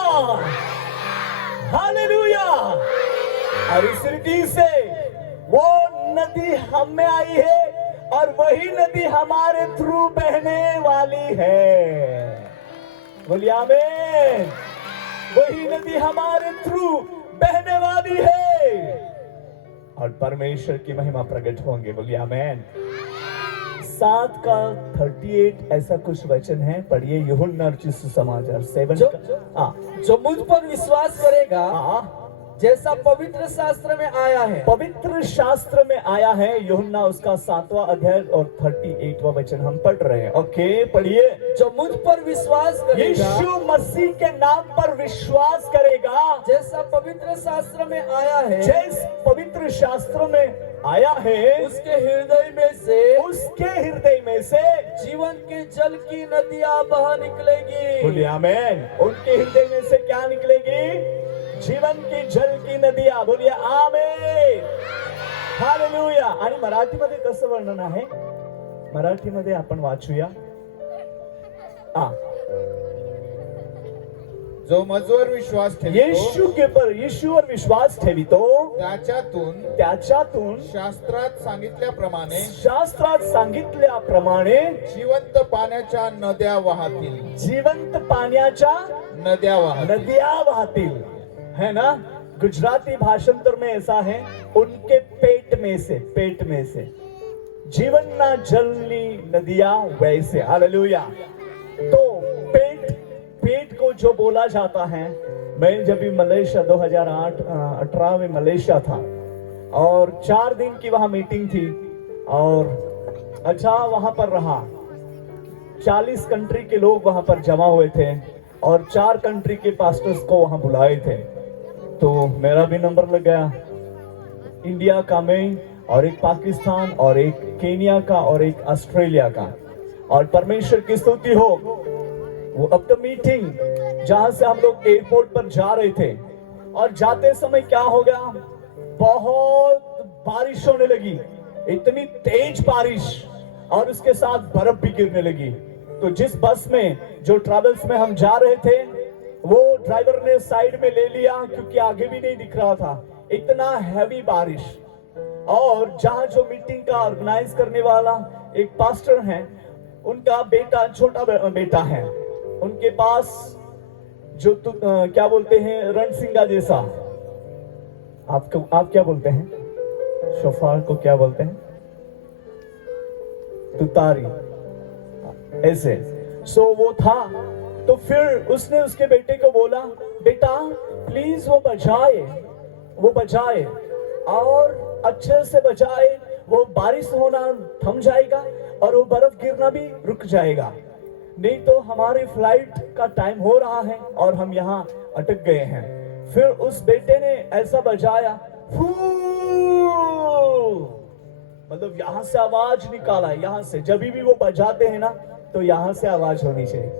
हालेलुया। और इस रीति से वो नदी हम में आई है और वही नदी हमारे थ्रू बहने वाली है। बोलिए आमीन। वही नदी हमारे थ्रू बहने वाली है और परमेश्वर की महिमा प्रकट होंगे। बोलिए आमीन। 7 का 38 ऐसा कुछ वचन है, पढ़िए। यूहन्ना रचित सुसमाचार 7 जो मुझ पर विश्वास करेगा जैसा पवित्र शास्त्र में आया है। पवित्र शास्त्र में आया है। यूहन्ना उसका 7वां अध्याय और 38वां वचन हम पढ़ रहे हैं। ओके, पढ़िए। जो मुझ पर विश्वास करेगा, यीशु मसीह के नाम पर विश्वास करेगा, जैसा पवित्र शास्त्र में आया है, जैसे पवित्र शास्त्र में आया है, उसके हृदय में से जीवन के जल की नदियां बह निकलेगी। बोलिए आमीन। उनके हृदय में से क्या निकलेगी? जीवन की जल की नदियां। बोलिए आमीन, हालेलुया। आणि मराठीमध्ये कसं वर्णन आहे? मराठीमध्ये आपण वाचूया। जो मजवर विश्वास ठेवितो, येशूवर विश्वास ठेवितो त्याच्यातून शास्त्रात सांगितल्याप्रमाणे जिवंत पाण्याच्या नद्या वाहतील। जिवंत पाण्याच्या नद्या वाहतील, है ना। गुजराती भाषांतर में ऐसा है, उनके पेट में से जीवन ना जलनी नदियां वैसे। हालेलुया। तो पेट जो बोला जाता है, मैं जब भी मलेशिया 2018 में मलेशिया था और 4 दिन की वहां मीटिंग थी और अच्छा वहां पर रहा। 40 कंट्री के लोग वहां पर जमा हुए थे और 4 कंट्री के पास्टर्स को वहां बुलाए थे। तो मेरा भी नंबर लग गया, इंडिया का मैं और एक पाकिस्तान और एक केनिया का और एक ऑस्ट्रेलिया का। और परमेश्वर की स्तुति हो, वो अब तो मीटिंग जहां से हम लोग एयरपोर्ट पर जा रहे थे और जाते समय क्या हो गया, बहुत बारिश होने लगी, इतनी तेज बारिश और उसके साथ बर्फ भी गिरने लगी। तो जिस बस में जो ट्रैवल्स में हम जा रहे थे वो ड्राइवर ने साइड में ले लिया क्योंकि आगे भी नहीं दिख रहा था, इतना हैवी बारिश। और जहां जो मीटिंग का ऑर्गेनाइज करने वाला एक पास्टर है, उनका बेटा छोटा बेटा है, उनके पास जो क्या बोलते हैं रणसिंगा जैसा, आप क्या बोलते हैं, शोफार को क्या बोलते हैं, तुतारी ऐसे। सो वो था, तो फिर उसने उसके बेटे को बोला, बेटा प्लीज वो बजाए और अच्छे से बजाए, वो बारिश होना थम जाएगा और वो बर्फ गिरना भी रुक जाएगा, नहीं तो हमारी फ्लाइट का टाइम हो रहा है और हम यहाँ अटक गए हैं। फिर उस बेटे ने ऐसा बजाया, मतलब यहां से आवाज निकाला, यहां से जब भी वो बजाते हैं ना तो यहां से आवाज होनी चाहिए,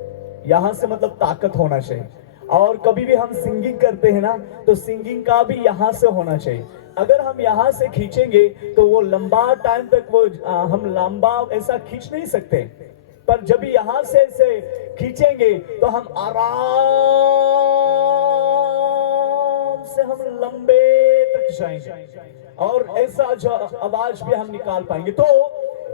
यहां से मतलब ताकत होना चाहिए। और कभी भी हम सिंगिंग करते हैं ना तो सिंगिंग का भी यहां से होना चाहिए। अगर हम यहां से खींचेंगे तो वो लंबा टाइम तक वो हम लंबा ऐसा खींच नहीं सकते, पर जब भी यहां से ऐसे खींचेंगे तो हम आराम से हम लंबे तक जाएंगे और ऐसा जो आवाज भी हम निकाल पाएंगे। तो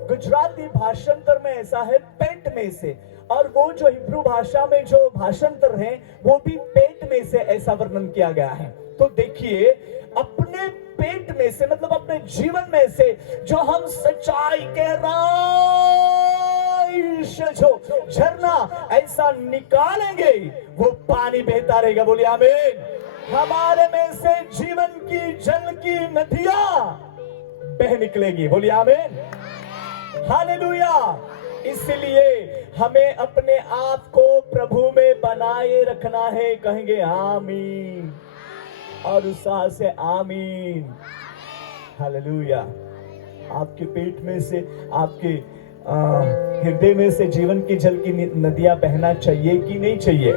गुजराती भाषांतर में ऐसा है पेट में से, और वो जो हिब्रू भाषा में जो भाषांतर है वो भी पेट में से ऐसा वर्णन किया गया है। तो देखिए, अपने पेट में से मतलब अपने जीवन में से जो हम सच्चाई के जो झरना ऐसा निकालेंगे वो पानी बहता रहेगा। बोलिए आमीन। हमारे में से जीवन की जल की नदियां बह निकलेगी। बोलिए आमीन, हालेलुया। इसलिए हमें अपने आप को प्रभु में बनाए रखना है। कहेंगे आमीन और उत्साह से आमीन, हालेलुया। आपके पेट में से, आपके हृदय में से जीवन की जल की नदियां बहना चाहिए कि नहीं चाहिए?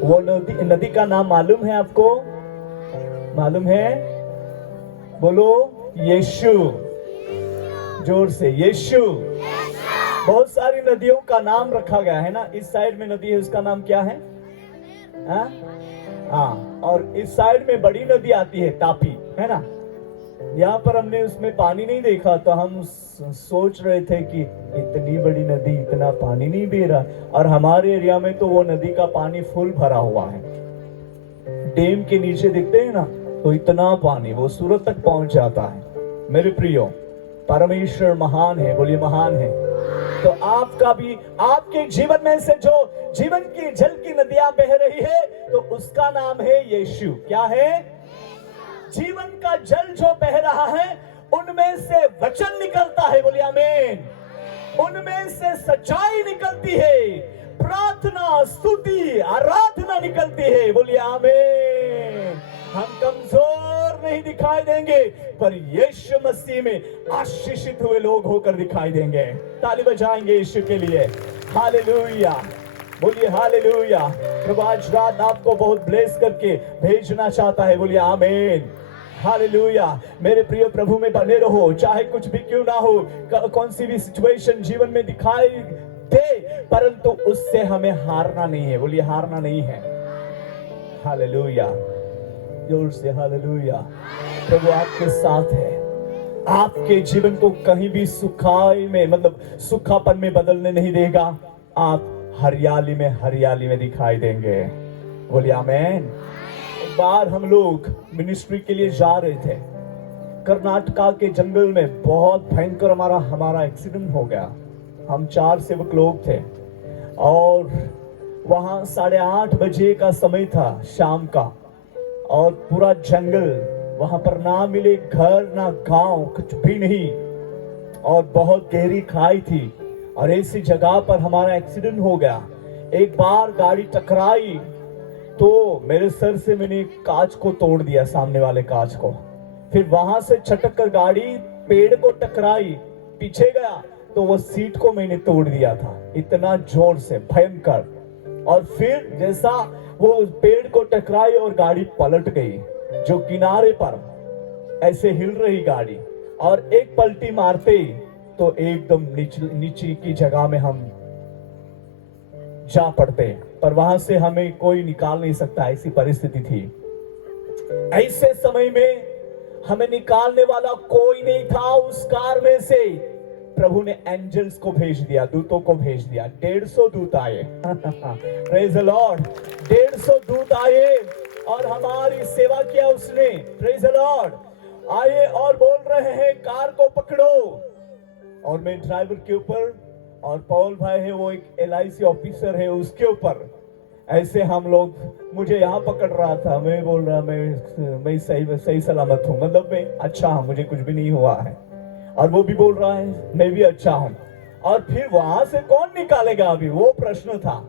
वो नदी का नाम मालूम है आपको? मालूम है? बोलो यीशु, जोर से यीशु। बहुत सारी नदियों का नाम रखा गया है ना। इस साइड में नदी है, उसका नाम क्या है? हाँ, और इस साइड में बड़ी नदी आती है, तापी, है ना। यहाँ पर हमने उसमें पानी नहीं देखा तो हम सोच रहे थे कि इतनी बड़ी नदी इतना पानी नहीं बह रहा, और हमारे एरिया में तो वो नदी का पानी फुल भरा हुआ है। डैम के नीचे दिखते हैं ना तो इतना पानी वो सूरत तक पहुंच जाता है। मेरे प्रियो, परमेश्वर महान है। बोलिए महान है। तो आपका भी, आपके जीवन में से जो जीवन की जल की नदियां बह रही है तो उसका नाम है यीशु। क्या है? जीवन का जल जो बह रहा है उनमें से वचन निकलता है। बोलिए आमीन। उनमें से सच्चाई निकलती है, प्रार्थना, स्तुति, आराधना निकलती है। बोलिए आमीन। हम कमजोर नहीं दिखाई देंगे पर यीशु मसीह में आशीषित हुए लोग होकर दिखाई देंगे। ताली बजाएंगे यीशु के लिए। हालेलुया, बोलिए हालेलुया। प्रभु आज रात आपको बहुत ब्लेस करके भेजना चाहता है। बोलिए आमीन, हालेलुया। मेरे प्रिय, प्रभु में बने रहो, चाहे कुछ भी क्यों ना हो, कौन सी भी सिचुएशन जीवन में दिखाई दे, परंतु उससे हमें हारना नहीं है। बोलिए हारना नहीं है। हालेलुया, जोर से हालेलुया। प्रभु आपके साथ है। आपके जीवन को कहीं भी सुखाई में, मतलब सुखापन में बदलने नहीं देगा। आप हरियाली में दिखाई देंगे। बोलिए आमीन। एक बार हम लोग मिनिस्ट्री के लिए जा रहे थे, कर्नाटका के जंगल में बहुत भयंकर हमारा एक्सीडेंट हो गया। हम 4 सेवक लोग थे और वहां 8:30 बजे का समय था शाम का, और पूरा जंगल, वहां पर ना मिले घर ना गांव, कुछ भी नहीं, और बहुत गहरी खाई थी। और ऐसी जगह पर हमारा एक्सीडेंट हो गया। एक बार गाड़ी टकराई तो मेरे सर से मैंने कांच को तोड़ दिया, सामने वाले कांच को। फिर वहां से छटक कर गाड़ी पेड़ को टकराई, पीछे गया तो वो सीट को मैंने तोड़ दिया था, इतना जोर से, भयंकर। और फिर जैसा वो पेड़ को टकराई और गाड़ी पलट गई, जो किनारे पर ऐसे हिल रही गाड़ी, और एक पलटी मारते ही तो एकदम नीचे की जगह में हम जा पड़ते, पर वहां से हमें कोई निकाल नहीं सकता, ऐसी परिस्थिति थी। ऐसे समय में हमें निकालने वाला कोई नहीं था। उस कार में से प्रभु ने एंजल्स को भेज दिया, दूतों को भेज दिया। 150 दूत आए। Praise the Lord. 150 दूत आए और हमारी सेवा किया उसने। Praise the Lord. आए और बोल रहे हैं कार को पकड़ो, और मैं ड्राइवर के ऊपर, और पॉल भाई है वो एक LIC ऑफिसर है उसके ऊपर। ऐसे हम लोग, मुझे यहाँ पकड़ रहा था, मैं बोल रहा मैं सही सलामत हूँ, मतलब मैं अच्छा हूँ, मुझे कुछ भी नहीं हुआ है। और वो भी बोल रहा है मैं भी अच्छा हूँ। और फिर वहां से कौन निकालेगा, अभी वो प्रश्न था।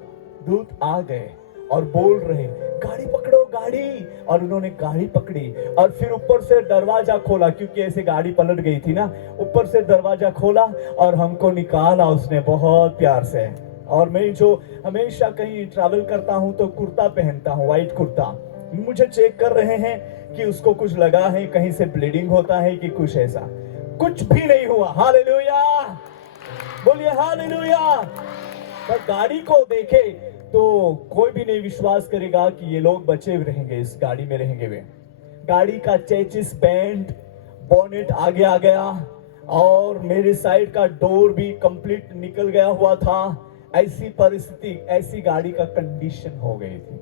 दूत आ गए और बोल रहे गाड़ी पकड़ो गाड़ी, और उन्होंने गाड़ी पकड़ी। और फिर ऊपर से दरवाजा खोला, क्योंकि ऐसे गाड़ी पलट गई थी ना, ऊपर से दरवाजा खोला और हमको निकाला उसने बहुत प्यार से। और मैं जो हमेशा कहीं ट्रैवल करता हूं तो कुर्ता पहनता हूं, व्हाइट कुर्ता। मुझे चेक कर रहे हैं कि उसको कुछ लगा है, कहीं से ब्लीडिंग होता है कि कुछ ऐसा, कुछ भी नहीं हुआ। हालेलुया, बोलिए हालेलुया। पर गाड़ी को देखे तो कोई भी नहीं विश्वास करेगा कि ये लोग बचे रहेंगे, इस गाड़ी में रहेंगे वे। गाड़ी का चेचिस बैंड, बोनेट आगे आ गया, और मेरे साइड का डोर भी कंप्लीट निकल गया हुआ था। ऐसी परिस्थिति, ऐसी गाड़ी का कंडीशन हो गई थी।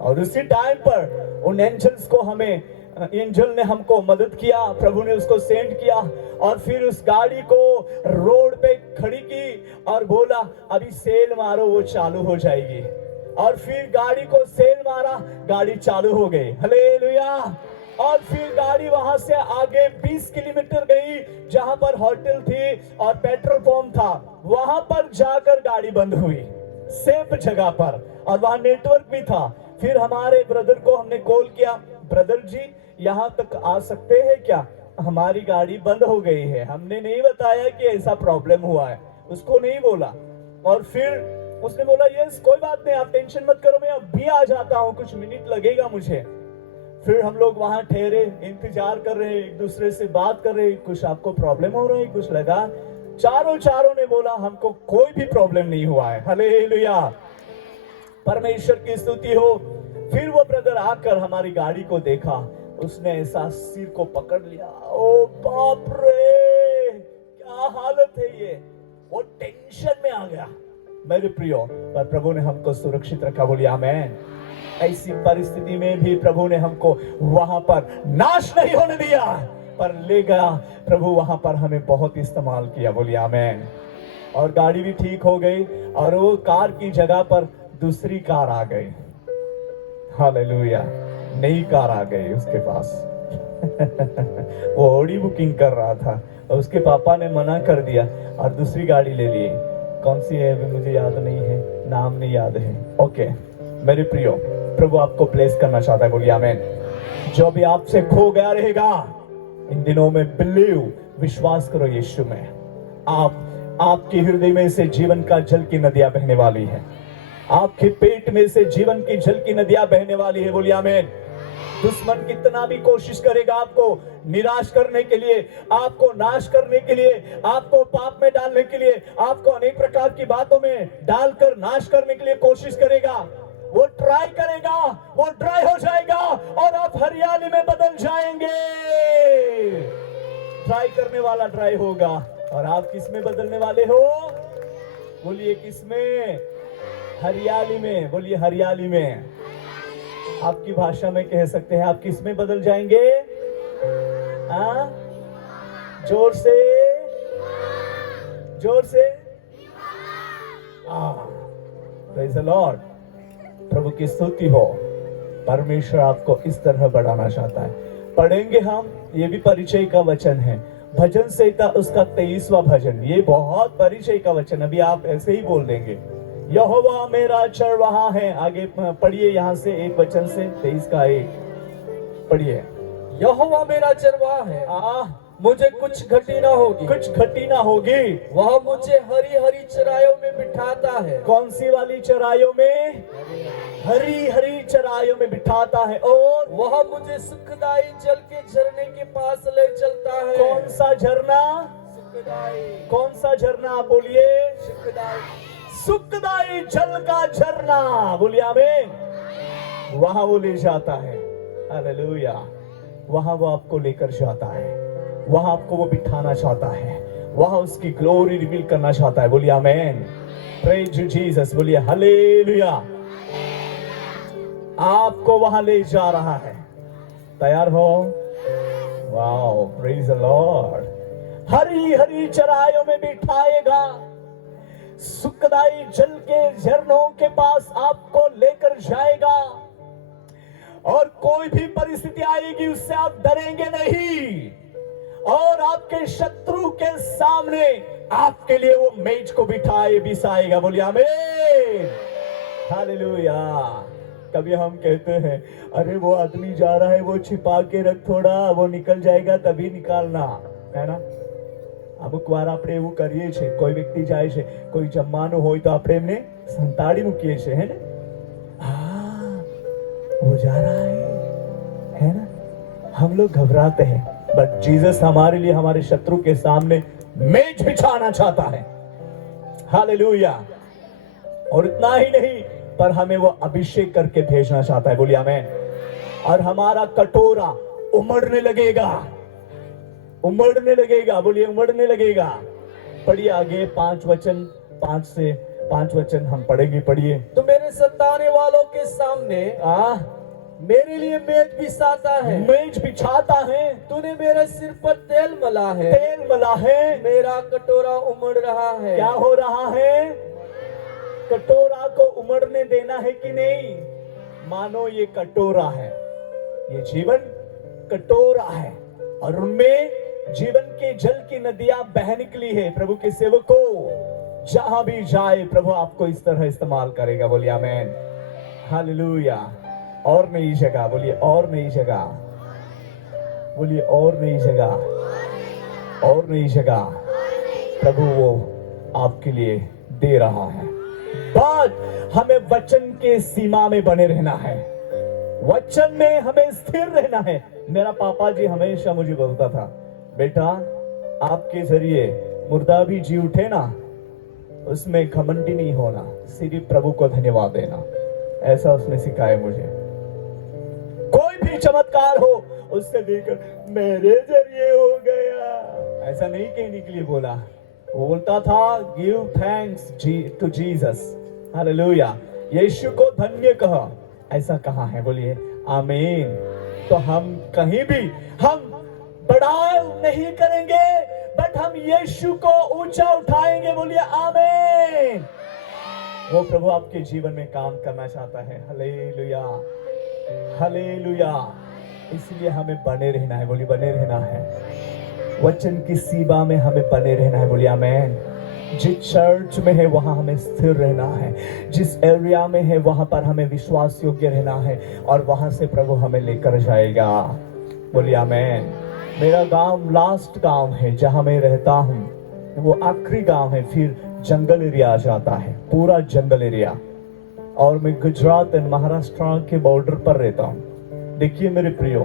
और उसी टाइम पर उन एंजल्स को एंजल ने हमको मदद किया, प्रभु ने उसको सेंड किया, और फिर उस गाड़ी को रोड पे खड़ी की और बोला अभी सेल मारो, वो चालू हो जाएगी। और फिर गाड़ी को सेल मारा, गाड़ी चालू हो गई। हालेलुया। और फिर गाड़ी वहां से आगे 20 किलोमीटर गई, जहां पर होटल थी और पेट्रोल पंप था। वहां पर जाकर गाड़ी बंद हुई, सेफ जगह पर, और वहां नेटवर्क भी था। फिर हमारे ब्रदर को हमने कॉल किया, ब्रदर जी यहाँ तक आ सकते हैं क्या, हमारी गाड़ी बंद हो गई है। हमने नहीं बताया कि ऐसा प्रॉब्लम हुआ है, उसको नहीं बोला। और फिर उसने बोला यस कोई बात नहीं, आप टेंशन मत करो, मैं अभी आ जाता हूँ, कुछ मिनट लगेगा मुझे। फिर हम लोग वहां ठहरे, इंतजार कर रहे, एक दूसरे से बात कर रहे, कुछ आपको प्रॉब्लम हो रहा है, कुछ लगा। चारों ने बोला हमको कोई भी प्रॉब्लम नहीं हुआ है। हालेलुया, परमेश्वर की स्तुति हो। फिर वो ब्रदर आकर हमारी गाड़ी को देखा, उसने ऐसा सिर को पकड़ लिया, ओ बाप रे क्या हालत है ये, वो टेंशन में आ गया मेरे प्रियो। पर प्रभु ने हमको सुरक्षित रखा, बोलिए आमेन। ऐसी परिस्थिति में भी प्रभु ने हमको वहां पर नाश नहीं होने दिया, पर ले गया प्रभु, वहां पर हमें बहुत इस्तेमाल किया, बोलिए आमेन। और गाड़ी भी ठीक हो गई, और वो कार की जगह पर दूसरी कार आ गई। हालेलुया, नई कार आ गई उसके पास। वो ऑडी बुकिंग कर रहा था, और उसके पापा ने मना कर दिया और दूसरी गाड़ी ले ली। कौन सी है अभी मुझे याद नहीं है, नाम नहीं याद है। ओके मेरे प्रियो, प्रभु आपको ब्लेस करना चाहता है, बोलिए आमेन। जो भी आपसे खो गया रहेगा इन दिनों में, बिलीव, विश्वास करो यीशु में। आपके हृदय में से जीवन का जल की नदियां बहने वाली है, आपके पेट में से जीवन की जल की नदियां बहने वाली है, बोलिए आमेन। दुश्मन कितना भी कोशिश करेगा आपको निराश करने के लिए, आपको नाश करने के लिए, आपको पाप में डालने के लिए, आपको अनेक प्रकार की बातों में डालकर नाश करने के लिए कोशिश करेगा, वो ट्राई करेगा, वो ड्राई हो जाएगा और आप हरियाली में बदल जाएंगे। ट्राई करने वाला ड्राई होगा, और आप किस में बदलने वाले हो, बोलिए किस में, हरियाली में, बोलिए हरियाली में। आपकी भाषा में कह सकते हैं आप किस में बदल जाएंगे, हाँ जोर से, जोर से। Praise the Lord. प्रभु की स्तुति हो। परमेश्वर आपको इस तरह बढ़ाना चाहता है। पढ़ेंगे हम, ये भी परिचय का वचन है, भजन संहिता उसका 23वां भजन। ये बहुत परिचय का वचन, अभी आप ऐसे ही बोल देंगे, यहोवा मेरा चरवाहा है। आगे पढ़िए यहाँ से एक वचन से 23 का 1 पढ़िए। यहोवा मेरा चरवाहा है, मुझे कुछ घटी ना होगी। कुछ घटी ना होगी। वह मुझे हरी हरी चराइयों में बिठाता है। कौन सी वाली चराइयों में? हरी हरी चराइयों में बिठाता है। और वह मुझे सुखदाई जल के झरने के पास ले चलता है। कौन सा झरना? सुखदाई, कौन सा झरना? आप बोलिए। सुखदाई, सुखदाई जल का झरना। बोलिए आमीन। वहां वो ले जाता है। हालेलुया। वहां वो आपको लेकर जाता है, वहां आपको वो बिठाना चाहता है, वहां उसकी ग्लोरी रिवील करना चाहता है। बोलिए आमीन। Praise you Jesus. बोलिए हालेलुया। आपको वहां ले जा रहा है। तैयार हो? Wow, praise the Lord. हरी हरी चराइयों में बिठाएगा, सुखदाई जल के झरनों के पास आपको लेकर जाएगा, और कोई भी परिस्थिति आएगी उससे आप डरेंगे नहीं, और आपके शत्रु के सामने आपके लिए वो मेज को बिसाएगा। बोलिए आमीन। हालेलुया। कभी हम कहते हैं, अरे वो आदमी जा रहा है, वो छिपा के रख, थोड़ा वो निकल जाएगा तभी निकालना, है ना? અમુક વાર આપણે એવું કરીએ છીએ, કોઈ વ્યક્તિ જાય છે, કોઈ જમવાનું હોય તો આપણે એમને સંતાડી મૂકીએ છીએ, હે ને? वो जा रहा है ना? हम लोग घबराते हैं, बट जीसस हमारे लिए, हमारे शत्रु के सामने मेज बिछाना चाहता है। हालेलुया। और इतना ही नहीं, पर हमें वो अभिषेक करके भेजना चाहता है। बोलिए आमीन। और हमारा कटोरा उमड़ने लगेगा, उमड़ने लगेगा। बोलिए उमड़ने लगेगा। पढ़िए आगे 5 वचन, 5 से 5 वचन हम पढ़ेंगे। पढ़िए। तो मेरे सताने वालों के सामने मेरे लिए मेज बिछाता है। मेज बिछाता है। तूने मेरे सिर पर तेल मला है। तेल मला है। मेरा कटोरा उमड़ रहा है। क्या हो रहा है? कटोरा को उमड़ने देना है कि नहीं? मानो ये कटोरा है, ये जीवन कटोरा है, और उनमें जीवन के जल की नदियां बह निकली है। प्रभु के सेवकों, जहां भी जाए प्रभु आपको इस तरह इस्तेमाल करेगा। बोलिए आमीन। हालेलुया। और नई जगह, बोलिए और नई जगह, बोलिए और नई जगह, और नई जगह प्रभु वो आपके लिए दे रहा है। बात हमें वचन के सीमा में बने रहना है, वचन में हमें स्थिर रहना है। मेरा पापा जी हमेशा मुझे बोलता था, बेटा आपके जरिए मुर्दा भी जी उठे ना, उसमें घमंडी नहीं होना, सिर्फ प्रभु को धन्यवाद देना। ऐसा उसने सिखाया मुझे। कोई भी चमत्कार हो उससे देखकर मेरे जरिए हो गया, ऐसा नहीं कहने के लिए बोला। वो बोलता था give thanks to Jesus. Hallelujah. यीशु को धन्य कहा, ऐसा कहा है। बोलिए आमीन। तो हम कहीं भी हम बढ़ाव नहीं करेंगे, बट हम यीशु को ऊंचा उठाएंगे। बोलिए आमीन। वो प्रभु आपके जीवन में काम करना चाहता है। Hallelujah, hallelujah. इसलिए हमें बने रहना है। बोलिए बने रहना है, वचन की सीमा में हमें बने रहना है। बोलिए आमीन। जिस चर्च में है वहां हमें स्थिर रहना है, जिस एरिया में है वहां पर हमें विश्वास योग्य रहना है, और वहां से प्रभु हमें लेकर जाएगा। बोलिए आमीन। मेरा गांव लास्ट गांव है जहां मैं रहता हूं, वो आखिरी गांव है, फिर जंगल एरिया आ जाता है, पूरा जंगल एरिया। और मैं गुजरात एंड महाराष्ट्र के बॉर्डर पर रहता हूं। देखिए मेरे प्रियो,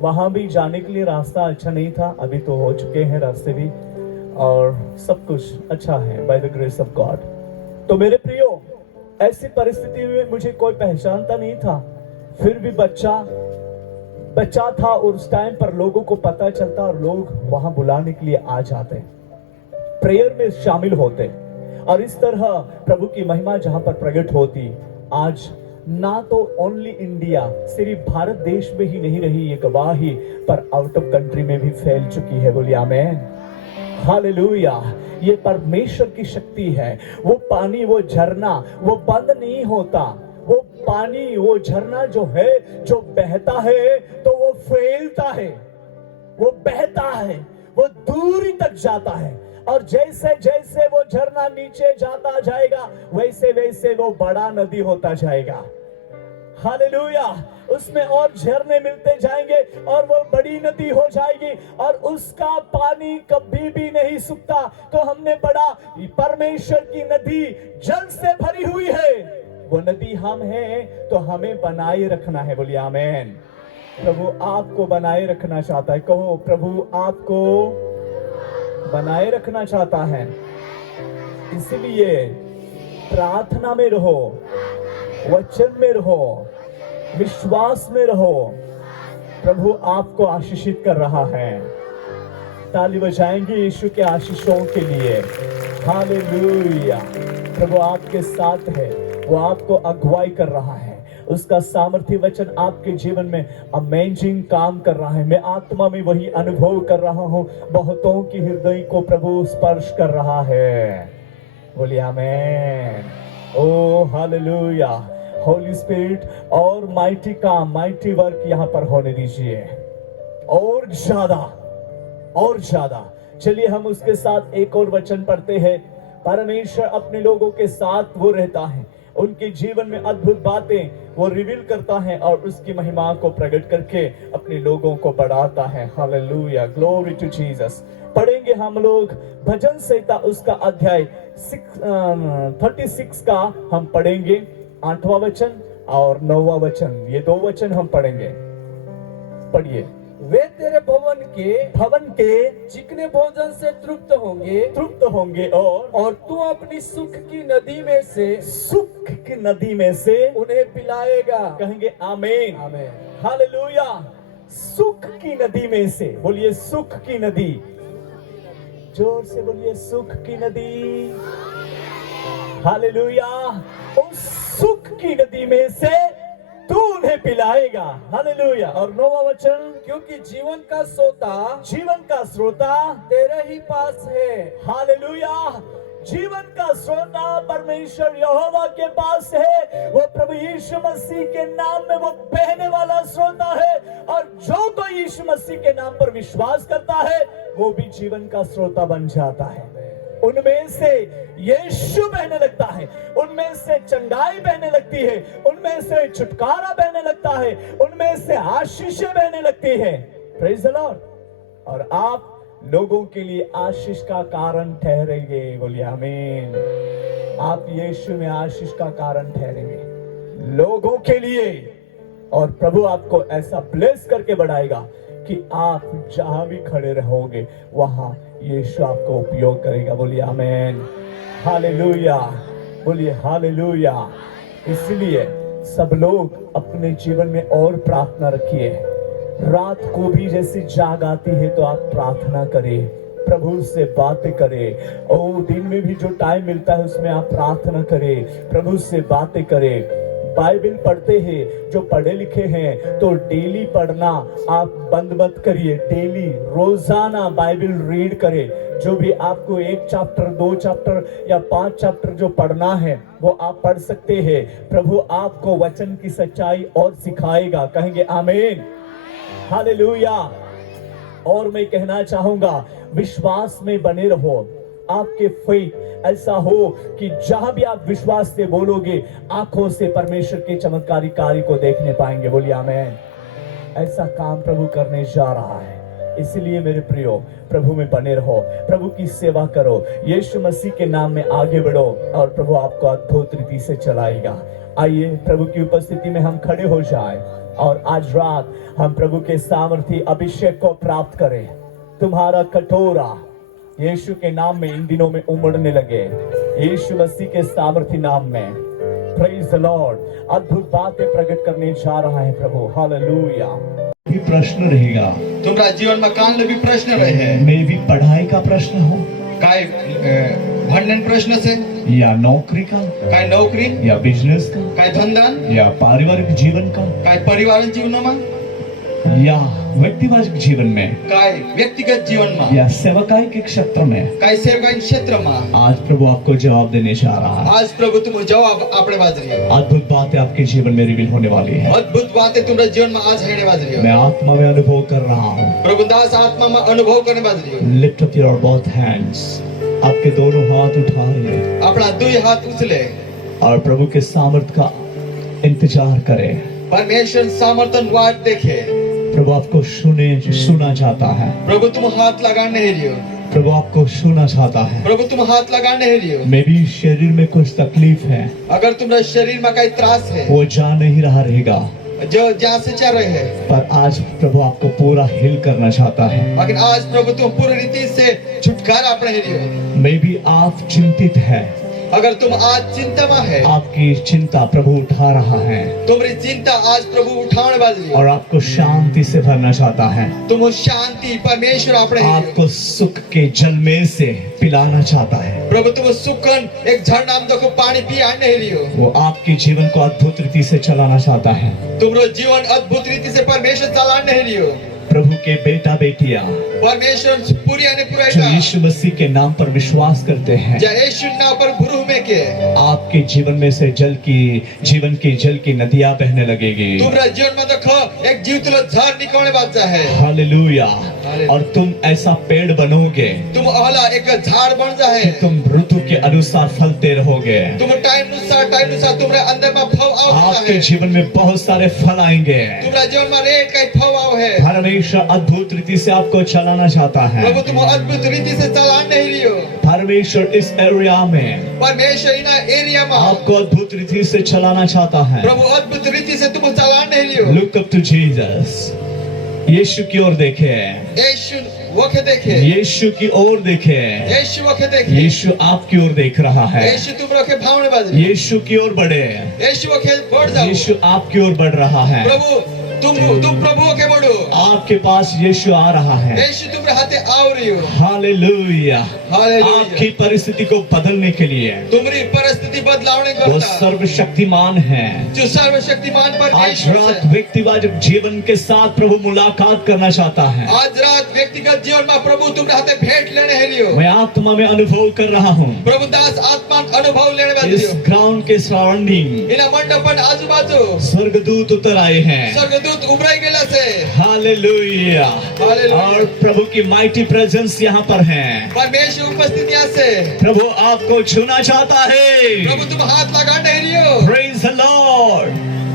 वहां भी जाने के लिए रास्ता अच्छा नहीं था, अभी तो हो चुके हैं रास्ते भी, और सब कुछ अच्छा है by the grace of God. तो मेरे प्रियो, ऐसी परिस्थिति में मुझे कोई पहचानता नहीं था, फिर भी बच्चा था, और उस टाइम पर लोगों को पता चलता और लोग वहां बुलाने के लिए आ जाते, प्रेयर में शामिल होते, और इस तरह प्रभु की महिमा जहां पर प्रकट होती। आज ना तो ओनली इंडिया, सिर्फ भारत देश में ही नहीं रही ये गवाही, पर आउट ऑफ कंट्री में भी फैल चुकी है। बोलिए आमीन। हालेलुया। ये परमेश्वर की शक्ति है। वो पानी, वो झरना, वो बंद नहीं होता। वो पानी, वो झरना जो है, जो बहता है तो वो फैलता है, वो बहता है, वो दूरी तक जाता है। और जैसे जैसे वो झरना नीचे जाता जाएगा, वैसे वैसे वो बड़ा नदी होता जाएगा। हालेलुया। उसमें और झरने मिलते जाएंगे और वो बड़ी नदी हो जाएगी और उसका पानी कभी भी नहीं सूखता। तो हमने पढ़ा, परमेश्वर की नदी जल से भरी हुई है। वो नदी हम हैं, तो हमें बनाए रखना है। बोलिए आमीन। प्रभु आपको बनाए रखना चाहता है। कहो, प्रभु आपको बनाए रखना चाहता है। इसलिए प्रार्थना में रहो, वचन में रहो, विश्वास में रहो। प्रभु आपको आशीषित कर रहा है। ताली बजाएंगे यीशु के आशीषों के लिए। हालेलुया। प्रभु आपके साथ है, वो आपको अगुवाई कर रहा है। उसका सामर्थ्य वचन आपके जीवन में अमेजिंग काम कर रहा है। मैं आत्मा में वही अनुभव कर रहा हूं। बहुतों की हृदय को प्रभु स्पर्श कर रहा है। बोलिए आमीन। ओ हालेलुया। होली स्पिरिट और माइटी काम, माइटी वर्क यहाँ पर होने दीजिए। और ज्यादा। चलिए हम उसके साथ एक और वचन पढ़ते हैं। परमेश्वर अपने लोगों के साथ वो रहता है। उनके जीवन में अद्भुत बातें वो रिवील करता है और उसकी महिमा को प्रकट करके अपने लोगों को बढ़ाता है। हालेलुया। Glory to Jesus. पढ़ेंगे हम लोग भजन संहिता, उसका अध्याय 36 का हम पढ़ेंगे। 8वां वचन और 9वां वचन, ये 2 वचन हम पढ़ेंगे। पढ़िए। वे तेरे भवन के चिकने भोजन से तृप्त होंगे और तू अपनी सुख की नदी में से उन्हें पिलाएगा। कहेंगे आमीन। आमीन। हालेलुया। सुख की नदी में से। बोलिए सुख की नदी। जोर से बोलिए सुख की नदी। हालेलुया। उस सुख की नदी में से तू उन्हें पिलाएगा। हालेलुया। और 9वां वचन, क्योंकि जीवन का सोता तेरे ही पास है। हालेलुया। जीवन का सोता परमेश्वर यहोवा के पास है। वो प्रभु यीशु मसीह के नाम में वो बहने वाला सोता है। और जो कोई यीशु मसीह के नाम पर विश्वास करता है, वो भी जीवन का स्रोता बन जाता है। उनमें से यीशु बहने लगता है, उनमें से चंगाई बहने लगती है, उनमें से छुटकारा बहने लगता है, उनमें से आशीषें बहने लगती है। Praise the Lord. और आप लोगों के लिए आशीष का कारण ठहरेंगे। बोलिए आमीन। आप यीशु में आशीष का कारण ठहरेंगे लोगों के लिए। और प्रभु आपको ऐसा ब्लेस करके बढ़ाएगा कि आप जहां भी खड़े रहोगे वहां यीशु आपको उपयोग करेगा। बोलिए आमीन। हालेलुया। बोलिए हालेलुया। इसलिए सब लोग अपने जीवन में और प्रार्थना रखिए। रात को भी जैसी जाग आती है तो आप प्रार्थना करें, प्रभु से बातें करें। और दिन में भी जो टाइम मिलता है उसमें आप प्रार्थना करें, प्रभु से बातें करें। बाइबल पढ़ते हैं, जो पढ़े लिखे हैं तो डेली पढ़ना आप बंद मत करिए। डेली रोजाना बाइबल रीड करें। जो भी आपको 1 चैप्टर 2 चैप्टर या 5 चैप्टर जो पढ़ना है वो आप पढ़ सकते हैं। प्रभु आपको वचन की सच्चाई और सिखाएगा। कहेंगे आमीन। हालेलुया। और मैं कहना चाहूंगा, विश्वास में बने रहो। आपके फेथ ऐसा हो कि जहां भी आप विश्वास से बोलोगे, आंखों से परमेश्वर के चमत्कारी कार्य को देखने पाएंगे। बोलिए आमीन। ऐसा काम प्रभु करने जा रहा है। इसलिए मेरे प्रियो, प्रभु में बने रहो, प्रभु की सेवा करो, यीशु मसीह के नाम में आगे बढ़ो और प्रभु आपको अद्भुत रीति से चलाएगा। आइए प्रभु की उपस्थिति में हम खड़े हो जाएं और आज रात हम प्रभु के सामर्थी अभिषेक को प्राप्त करें। तुम्हारा कटोरा यीशु के नाम में इन दिनों में उमड़ने लगे, यीशु मसीह के सामर्थी नाम में। Praise the Lord. अद्भुत बातें प्रकट करने जा रहा है प्रभु। हालेलुया। भी प्रश्न रहेगा तुमरा जीवन में कान भी प्रश्न रहे, मे भी पढ़ाई का प्रश्न हो, काय भंडन प्रश्न से, या नौकरी का, काय नौकरी, या बिजनेस का, काय धंधा, या पारिवारिक जीवन का, काय परिवार जीवन में, या व्यक्तिगत जीवन में काय व्यक्तिगत जीवनमा या सेवकाई के क्षेत्र में काय सेवकाई क्षेत्रमा आज प्रभु आपको जवाब देने जा रहा है। आज प्रभु तुम जवाब आपणे बाजरी हो। अद्भुत बातें आपके जीवन में रिवील होने वाली है। अद्भुत बातें तुम्हारे जीवन में आज हेणे बाजरी मैं हो। आत्मा में अनुभव कर रहा हूँ। प्रभु दास आत्मा में अनुभव करने बाजरी हो। Lift up your both hands, आपके दोनों हाथ उठाइए अपना दुई हाथ उछले और प्रभु के सामर्थ का इंतजार करें। परमेश्वर सामर्थन वाट देखे। प्रभु आपको सुना चाहता है। प्रभु तुम हाथ लगाने ही रही हो। प्रभु आपको सुना चाहता है। प्रभु तुम हाथ लगाने ही रही हो। मे भी शरीर में कुछ तकलीफ है, अगर तुम्हारे शरीर में कई त्रास है वो जा नहीं रहा रहेगा, जो जहाँ से चल रहे हैं, पर आज प्रभु आपको पूरा हिल करना चाहता है। लेकिन आज प्रभु तुम पूरी रीति से छुटकारा अपने ही रही हो। मे भी आप चिंतित है, अगर तुम आज चिंता में है, आपकी चिंता प्रभु उठा रहा है तुम्हारी चिंता आज प्रभु उठाने वाली हो। और आपको शांति से भरना चाहता है। तुम शांति परमेश्वर अपने ही रही हो। आपको सुख के जल में से पिलाना चाहता है। प्रभु तुम सुकन एक झरना में देखो पानी पी आने ही रही हो। वो आपके जीवन को अद्भुत रीति से चलाना चाहता है। तुम्हारा जीवन अद्भुत रीति से परमेश्वर चलाने ही रही हो। प्रभु के बेटा बेटियां परमेश्वर पूरी आने जो पूरा यीशु मसीह के नाम पर विश्वास करते हैं, जय यीशु नाम पर गुरु में के आपके जीवन में से जीवन की जल की नदियां बहने लगेगी। तुम्हारा जीवन में देखो एक जीवतलो झर निकलने वाला है। हालेलुया। और तुम ऐसा पेड़ बनोगे, तुम अहला एक झाड़ बन जाए। तुम ऋतु के अनुसार फलते रहोगे। तुम टाइम अनुसार तुम्हारे अंदर में फल आपके है। जीवन में बहुत सारे फल आएंगे। तुम्हारा जीवन में रेट का फल आओ है। परमेश्वर अद्भुत रीति से आपको चलाना चाहता है। प्रभु तुम अद्भुत रीति से चला नहीं रही हो। परमेश्वर इस एरिया में परमेश्वर इन एरिया में आपको अद्भुत रीति से चलाना चाहता है। प्रभु अद्भुत रीति से तुम चला नहीं रही हो। Look up to Jesus. यीशु की ओर देखे, यीशु वखे देखे, यीशु की ओर देखे। यीशु वखे देखे। यीशु आपकी ओर देख रहा है। यीशु तुम रखे भावने बाजरी। यीशु की ओर बढ़े। यीशु वखे बढ़ जाओ। यीशु आपकी ओर बढ़ रहा है। प्रभु तुम प्रभु के बढ़ो। आपके पास यीशु आ रहा है। यीशु तुम्हारे हाथे आ रही हो। हालेलुया। हालेलुया। आपकी परिस्थिति को बदलने के लिए तुम्हारी परिस्थिति बदलावने वो करता सर्वशक्तिमान है। जो सर्वशक्तिमान आज परमेश्वर रात है। व्यक्तिगत जीवन के साथ प्रभु मुलाकात करना चाहता है। आज रात व्यक्तिगत जीवन में प्रभु तुम्हारे हाथे भेंट लेने है लियो। मैं आत्मा में अनुभव कर रहा हूँ। प्रभु दास आत्मा अनुभव लेने वाले इस लियो। ग्राउंड के सराउंडिंग इन मंडपन आजू बाजू स्वर्गदूत उतर आए हैं। स्वर्गदूत उभराई गेला से। हालेलुया। हालेलुया। और प्रभु की माइटी प्रेजेंस यहाँ पर है। परमेश्वर उपस्थित यहाँ से। प्रभु आपको छूना चाहता है। प्रभु तुम हाथ लगा नहीं लियो। Praise the Lord.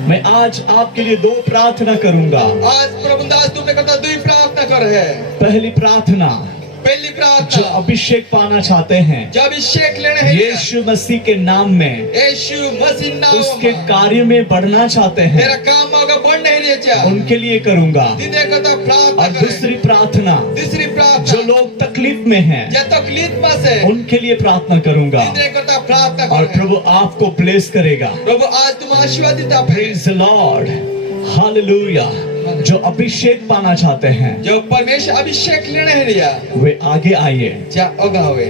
मैं आज आपके लिए 2 प्रार्थना करूंगा। आज प्रभु दास तुमने करता दुई प्रार्थना कर है। पहली प्रार्थना, पहली जो प्रार्थना अभिषेक पाना चाहते हैं जब अभिषेक लेने है यीशु मसीह के नाम में, यीशु मसीह नाम उसके में कार्य में बढ़ना चाहते तेरा हैं, काम होगा बढ़ नहीं रही है। उनके लिए करूंगा। दीदे करता प्रार्थना और करे। दूसरी प्रार्थना, तीसरी जो प्रार्थना लोग तकलीफ में हैं, या तकलीफ में से उनके लिए प्रार्थना करूंगा। दीदे करता प्रार्थना और करे। प्रभु आपको ब्लेस करेगा। प्रभु आज तुम आशीर्वादित आप प्रेज द लॉर्ड। हालेलुया। जो अभिषेक पाना चाहते हैं जो परमेश्वर अभिषेक लेने है रिया वे आगे आइए, जा अगावे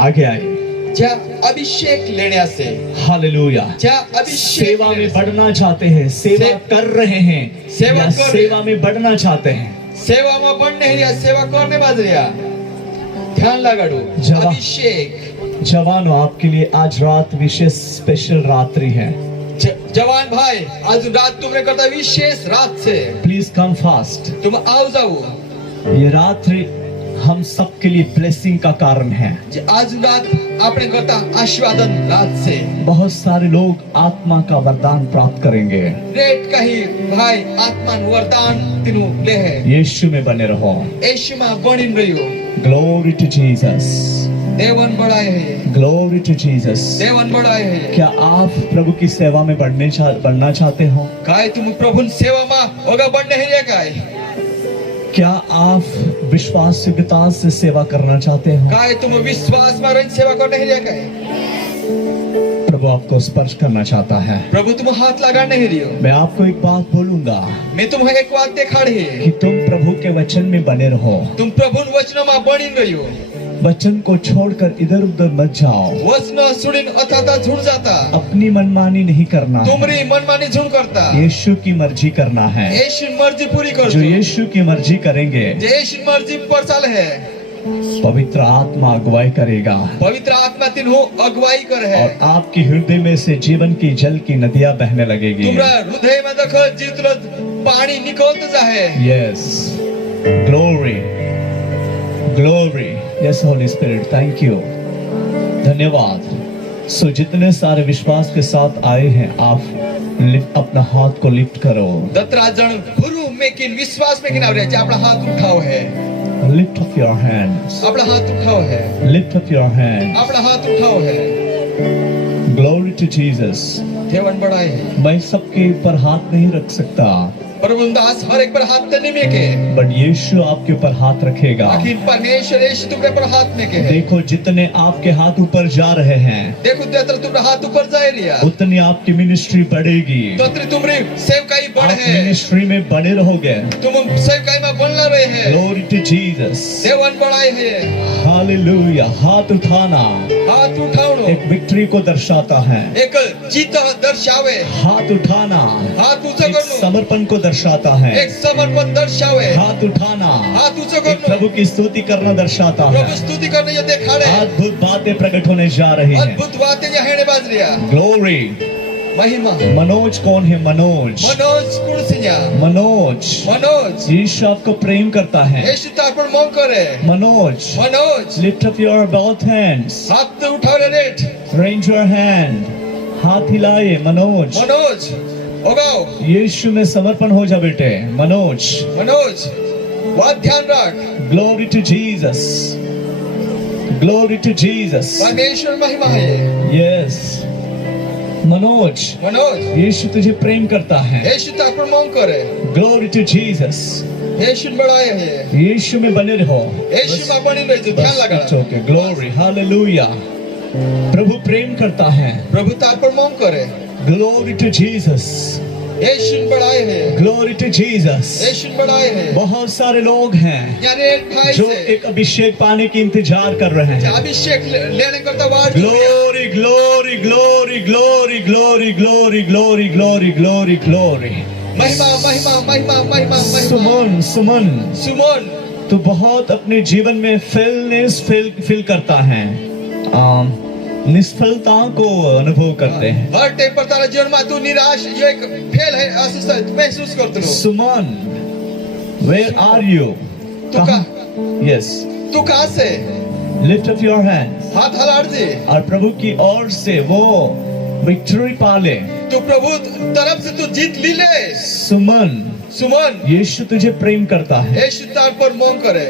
आगे आइए। जा अभिषेक लेने से हालेलुया। जा अभिषेक सेवा में लेने से। बढ़ना चाहते हैं, सेवा कर रहे हैं, सेवा या कर रहे सेवा में बढ़ना चाहते हैं, सेवा में बढ़ नहीं रिया सेवा करने बाज रिया ध्यान लगाड़ो। जवा- अभिषेक जवानों आपके लिए आज रात विशेष स्पेशल रात्रि है। जवान भाई आज रात तुमने करता विशेष रात से प्लीज कम फास्ट। तुम आओ जाओ। ये रात्रि हम सबके लिए ब्लेसिंग का कारण है। आज रात आपने करता आशीर्वादन रात से बहुत सारे लोग आत्मा का वरदान प्राप्त करेंगे। रेट कही भाई आत्मान वरदान तीनों ले है। यीशु में बने रहो। यीशु में बनिन रहियो। Glory to Jesus. देवन बढ़ाए है। Glory to Jesus. देवन बढ़ाए है। क्या आप प्रभु की सेवा में बढ़ना चाहते हो? काय तुम प्रभु सेवा में होगा बढ़ने ही रे काय। क्या आप विश्वासयोग्यता से सेवा करना चाहते हो? काय तुम विश्वास में रही सेवा करने ही रे काय। प्रभु आपको स्पर्श करना चाहता है। प्रभु तुम हाथ लगा नहीं रही हो। मैं आपको एक बात बोलूंगा मैं तुम्हें एक बात दिखा रही है कि तुम प्रभु के वचन में बने रहो। तुम प्रभु वचनों में बनिन रही हो। वचन को छोड़कर इधर उधर मत जाओ। वचन सुडीन अथाता झुंड जाता, अपनी मनमानी नहीं करना है। तुमरी मनमानी झुंड करता, यीशु की मर्जी करना है। यीशु मर्जी पूरी कर जो यीशु की मर्जी करेंगे, यीशु मर्जी पर चाल है, पवित्र आत्मा अगुवाई करेगा पवित्र आत्मा तिन्हो अगुवाई कर है। और आपके हृदय में से जीवन की जल की नदियां बहने लगेगी। तुमरा हृदय में देख जीतल पानी निकलते जाए। Yes, glory glory, yes Holi spirit, thank you, धन्यवाद। सो जितने सारे विश्वास के साथ आए हैं, आप अपना हाथ को लिफ्ट करो। दत्रा जन गुरु में किन विश्वास में किन आवरे अपना हाथ उठाओ है, Lift up your hands. अपना हाथ उठाओ है, Lift up your hands. अपना हाथ उठाओ है। Glory to Jesus. देवन बढ़ाए है। मैं सबके ऊपर हाथ नहीं रख सकता, प्रभु दास हर एक पर हाथ नहीं में के, बट यीशु आपके ऊपर हाथ रखेगा। आखिर परमेश्वर यीशु तुम्हारे पर हाथ में के है। देखो, जितने आपके हाथ ऊपर जा रहे हैं, देखो तेरे तुम्हारा हाथ ऊपर जाए रिया, उतनी आपकी मिनिस्ट्री बढ़ेगी। तो तुम्हारी सेवकाई बढ़ आप है, मिनिस्ट्री में बने रहोगे। तुम सेवकाई में बनला रहे हैं। Glory to Jesus. देवन बढ़ाए है। Hallelujah. हाथ उठाना हाथ उठाओ एक विक्ट्री को दर्शाता है। एक जीत दर्शावे, हाथ उठाना हाथ ऊंचा एक करनो समर्पण को दर्शाता है। एक समर्पण दर्शावे, हाथ उठाना हाथ ऊंचा एक करनो प्रभु की स्तुति करना दर्शाता है। प्रभु स्तुति करने ये देखाड़े, अद्भुत बातें प्रकट होने जा रही हैं। अद्भुत बातें ये हेने बाज रिया। ग्लोरी। महिमा। मनोज कौन है? मनोज, मनोज कौन सिया? मनोज, मनोज यीशु आपको प्रेम करता है। यीशु तापर मोंग करे। Manoj, Manoj lift up your both hands. हाथ उठाओ रे रेट। Raise your hand. हाथ हिलाए। मनोज, मनोज होगाओ, यीशु में समर्पण हो जा बेटे। मनोज, मनोज बात ध्यान रख। Glory to Jesus, glory to Jesus. परमेश्वर महिमा है। यस, मनोज, मनोज यीशु तुझे प्रेम करता है। यीशु तापर मोंग करे। Glory to Jesus. यीशु बढ़ाए है। यीशु में बने रहो। यीशु में बनी रही, ध्यान लगा। Okay, glory, hallelujah. प्रभु प्रेम करता है। प्रभु तापर मोंग करे। ग्लोरी टू जीसस, यीशु बढ़ाए है। Glory to Jesus. यीशु बढ़ाए है। बहुत सारे लोग हैं यानी एक भाई जो से एक अभिषेक पाने की इंतजार कर रहे हैं। अभिषेक लेने करता वार glory glory glory glory glory glory glory glory glory glory. महिमा महिमा महिमा महिमा महिमा। सुमन, सुमन, सुमन तू बहुत अपने जीवन में फील करता है, निष्फलता को अनुभव करते हैं। हर टाइम पर तारा जीवन में तू निराश, ये एक फेल है महसूस करते हो। सुमन, where are you? तू का Yes. तू कहाँ से? Lift up your hands. हाथ हलाड़ दे। और प्रभु की ओर से वो विक्ट्री पाले। तू प्रभु तरफ से तू जीत ली ले। सुमन, सुमन, यीशु तुझे प्रेम करता है। यीशु तार पर मोंग करे।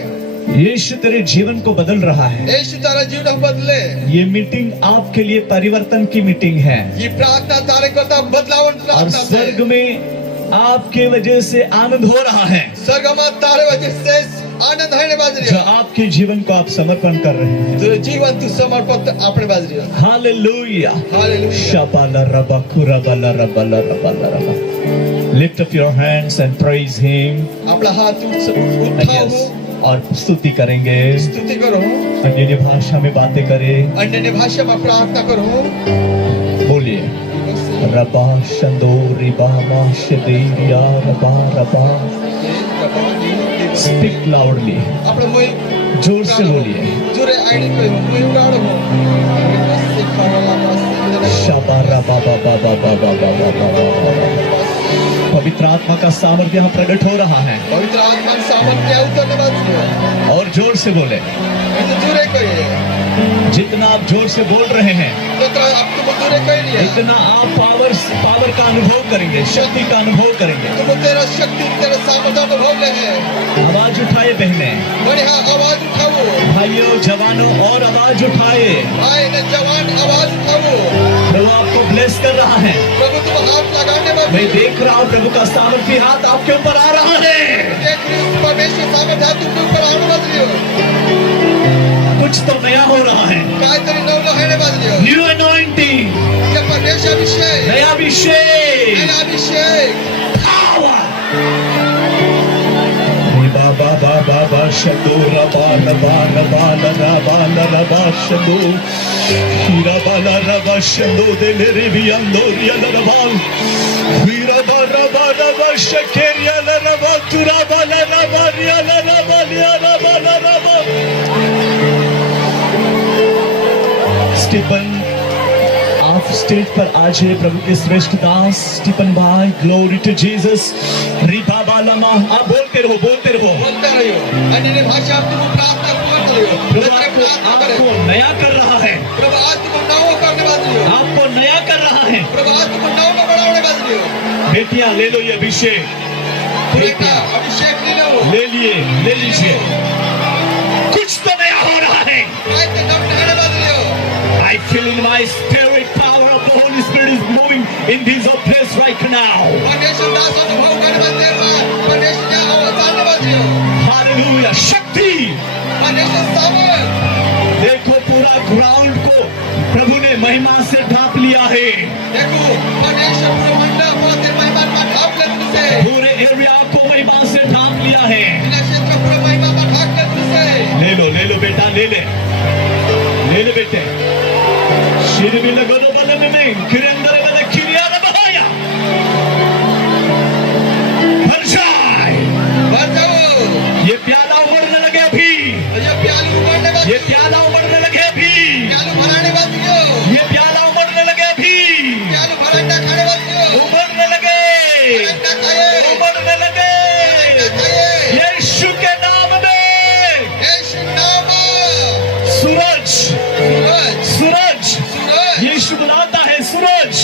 यीशु तेरे जीवन को बदल रहा है। यीशु तारा जीवन बदले। ये मीटिंग आपके लिए परिवर्तन की मीटिंग है। ये प्रार्थना तारे करता बदलावन और प्रार्थना स्वर्ग में आपके वजह से आनंद हो रहा है। स्वर्ग में तारे वजह से आनंद है बाजरी। जो आपके जीवन को आप समर्पण कर रहे हैं। तो जीवन तू समर्पित अपने बाजरी। Hallelujah, hallelujah. शाबाला rava कुराबाला रबाला रबाला rava. Lift up your hands and praise him. अपना हाथ उठाओ Yes. और स्तुति करेंगे। स्तुति करो, अन्य भाषा में बातें करें। अन्य भाषा में प्रार्थना करो। बोलिए, रबा शंदोरी बामा शदेरिया रबा रबा। स्पीक लाउडली, अपने मुंह जोर से बोलिए। जोरे आईडी पे मुंह उड़ाड़ो। शाबा रबा बाबा बाबा बाबा बाबा। पवित्र आत्मा का सामर्थ्य यहाँ प्रकट हो रहा है। पवित्र आत्मा सामर्थ्य उतरने बाजरी। और जोर से बोले। जोरे कहिए। जितना आप जोर से बोल रहे हैं, जितना आप तुम जोरे कह लिया, इतना आप पावर का अनुभव करेंगे, शक्ति का अनुभव करेंगे। तुम तेरा शक्ति तेरा सामर्थ्य अनुभव ले है। आवाज उठाए बहने, बढ़िया आवाज उठाओ। भाइयों जवानों, और आवाज उठाए। भाई ने जवान आवाज उठाओ। प्रभु आपको ब्लेस कर रहा है। प्रभु तुम हाथ लगाने में मैं देख रहा हूँ प्रभु का सामर्थ्य हाथ आपके ऊपर आ रहा है। देख रही हूँ परमेश्वर सामर्थ्य तुमके ऊपर आने बाजरी हो। कुछ तो नया हो रहा है। काय तेरी नौलो है बाजरी हो। न्यू अनॉइंटिंग, ये परमेश्वर अभिषेक, नया अभिषेक, नया अभिषेक। पावर। बाबा बाबा बाबा shando rabala bala bala rabala rabashando hira bala rabashando de leribiando riala rabal hira bala bala bashakeria la rabatura bala rabaria la rabalia la bala rabal Stephen आप स्टेज पर आज है प्रभु के श्रेष्ठ दास स्टीफन भाई ग्लोरी टू जीसस रिबा बालमा आप बोलते रहो बोलते रहियो अन्य भाषा आप तुम प्रार्थना करते रहियो प्रभु आपको नया कर रहा है प्रभु आज तुम नौ करने वाले हो आपको नया कर रहा है प्रभु आज तुम नौ में बढ़ाने वाले हो बेटियां ले लो ये अभिषेक बेटा अभिषेक ले लीजिए कुछ तो नया हो रहा है आज तो नौ बढ़ाने वाले हो I feel in my spirit power of the Holy Spirit is moving in this place right now. Hallelujah. शक्ति देखो पूरा ग्राउंड को प्रभु ने महिमा से ढांप लिया है पूरे एरिया को महिमा से ढांप लिया है ले लो बेटा ले ले बेटे शिर भी लगो दो बल में किरंदर वाला किरिया न बहाया भर जाए ये प्याला उमड़ने लगे अभी ये प्याला उमड़ने लगे अभी ये प्याला उमड़ने लगे अभी उमड़ने लगे यीशु के नाम में सूरज यीशु बुलाता है सूरज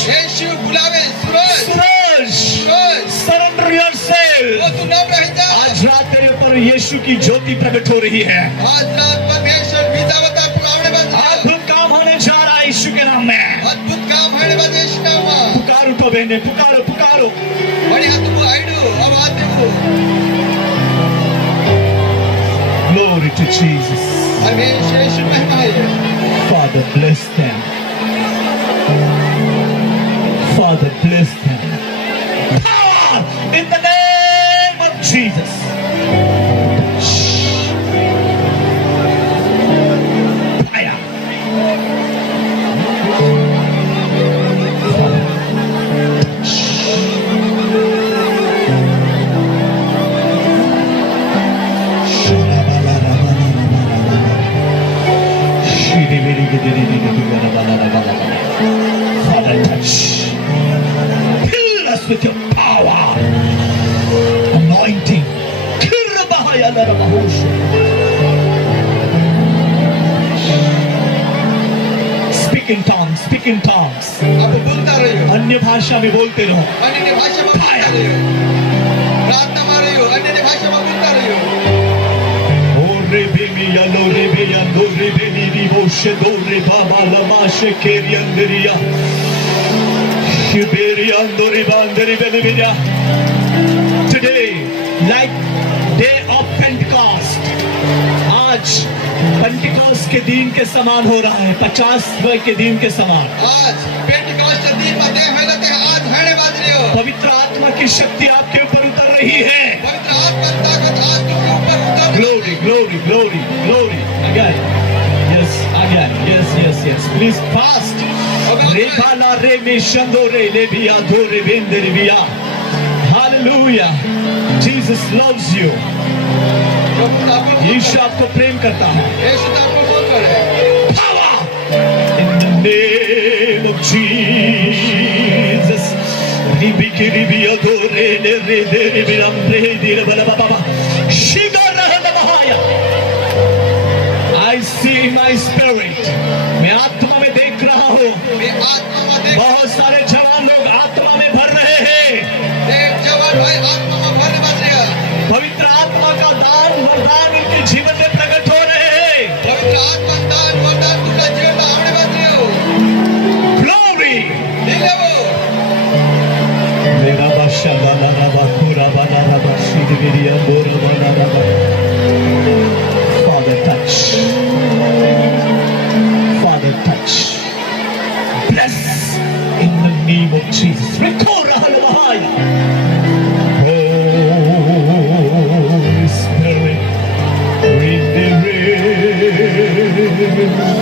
सरेंडर योरसेल्फ आज रात तेरे ऊपर यीशु की ज्योति प्रकट हो रही है अद्भुत काम होने जा रहा है यीशु के नाम में पुकारो तो बहने पुकारो Glory to Jesus. Father bless them. Father bless them. Power in the name of Jesus. Fire. Father touch. Fill us with your power, anointing. Speak in tongues, speak in tongues. अन्य भाषा में बोलते रहो. Today, like day of Pentecost, आज Pentecost के दिन के समान हो रहा है 50वें के दिन के समान पवित्र आत्मा की शक्ति आपके ऊपर उतर रही है glory glory glory glory again yes please fast rebala reme shandore lebia dore bendere via hallelujah Jesus loves you यीशु आपको प्रेम करता है Power in the name of Jesus I see my spirit मैं आत्मा में देख रहा हूँ बहुत सारे जवान लोग आत्मा में भर रहे हैं पवित्र आत्मा का दान वरदान उनके जीवन में प्रकट हो रहे हैं ग्लोरी मेरा बादशाह बाला रबा पूरा बाला रबा शिदगिरिया बोरा बाला रबा Father touch bless in the name of Jesus record rahal mahaya oh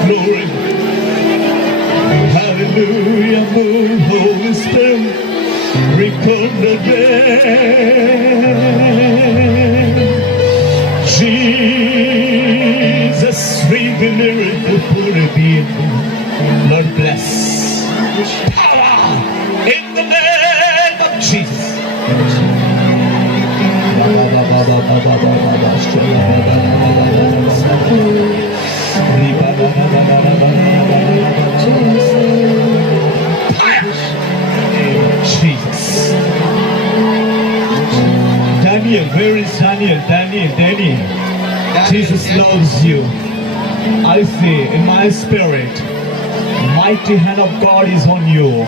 Glory. Hallelujah. Move, Holy Spirit. Jesus, reveal it before it be. Lord bless. Power in the name of Jesus. Jesus. Daniel, where is Daniel? Daniel. Jesus loves you. I say in my spirit, mighty hand of God is on you.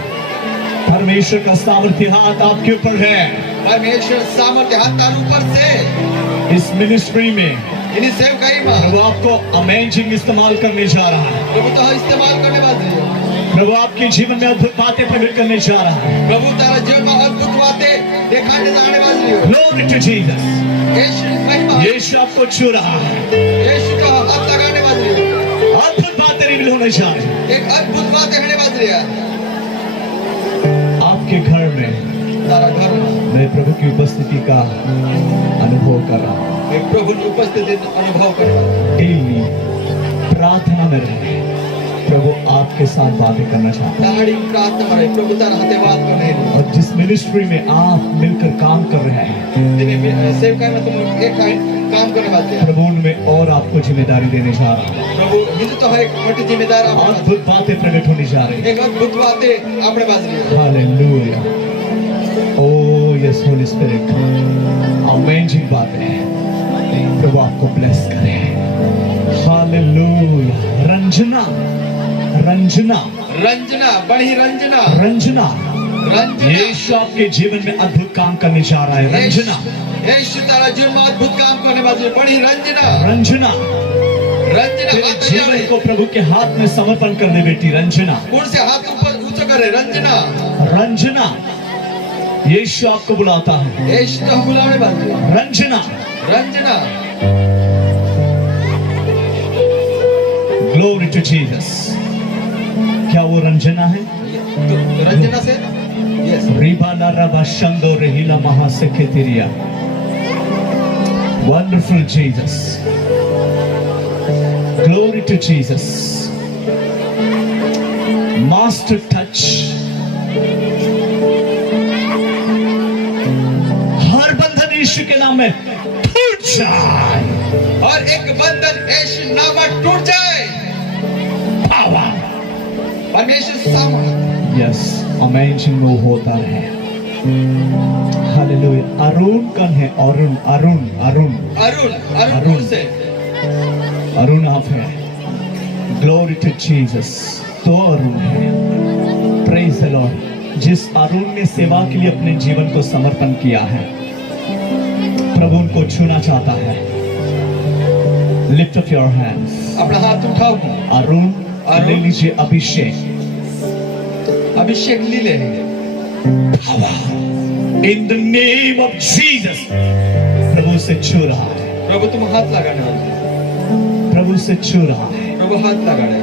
परमेश्वर का सामर्थ्य हाथ आपके ऊपर है. परमेश्वर सामर्थ्य हाथ तारू ऊपर से इस मिनिस्ट्री में इन्हीं सेवकाई में प्रभु आपको अमेजिंग इस्तेमाल करने जा रहा है. प्रभु तो इस्तेमाल करने वाले हैं. प्रभु आपके जीवन में अद्भुत बातें प्रकट करने जा रहा है. प्रभु तारा जीवन में अद्भुत बातें दिखाने जाने वाले हैं. Glory to Jesus. यीशु महिमा. यीशु आपको छू रहा है. यीशु का हाथ लगाने वाले हैं. अद्भुत बातें रिवील होने जा रही हैं. एक अद्भुत बात होने वाली है. आपके घर में तारा घर में मैं प्रभु की उपस्थिति का अनुभव कर रहा हूँ. एक प्रभु की उपस्थिति अनुभव कर रहा हूं. डेली प्रार्थना में रहे. प्रभु आपके साथ बातें करना चाहता है. ताड़ी प्रार्थना में प्रभु तारा हाथे बात करने हैं. और जिस मिनिस्ट्री में आप मिलकर काम कर रहे हैं, दिन में सेवकाई में तुम एक काम करने वाले हैं. प्रभु उनमें और आपको जिम्मेदारी देने जा रहा है. प्रभु हिंदू तो है एक मोटी जिम्मेदार आप अद्भुत बातें प्रकट होने जा रही हैं. एक अद्भुत बातें अपने पास ली. Hallelujah. Oh yes, Holy Spirit. Amazing बातें. प्रभु आपको ब्लेस करे. हालेलुया. रंजना बड़ी रंजना यीशु आपके जीवन में अद्भुत काम करने जा रहा है. रंजना यीशु तारा जीवन में अद्भुत काम करने वाली है. बड़ी रंजना तेरे जीवन को प्रभु के हाथ में समर्पण कर दे बेटी. रंजना कौन से हाथ ऊपर ऊंचा करे. रंजना यीशु आपको बुलाता है. यीशु तो बुलाने वाले हैं. Ranjana glory to Jesus. क्या वो रंजना है? तो रंजना से यस. रिबाला रबा शंदो रेहिला महासेकेतिरिया. Wonderful Jesus. Glory to Jesus. Master touch. हर बंधन यीशु के नाम में टूट जाए. और एक बंधन यीशु नाम में टूट जाए. पावर. परमेश्वर सामर्थ्य. यस, अमेजिंग मूव होता है. हालेलुया. अरुण कौन है? अरुण कौन से? अरुण आप है. Glory to Jesus. तो अरुण है. Praise the Lord. जिस अरुण ने सेवा के लिए अपने जीवन को समर्पण किया है, प्रभु उनको छूना चाहता है. Lift up your hands. अपना हाथ उठाओ. अरुण ले लीजिए अभिषेक. ले ले. In the name of Jesus. प्रभु से छू रहा है. प्रभु तुम हाथ लगाने वाले. प्रभु से छू रहा है. प्रभु हाथ लगाने.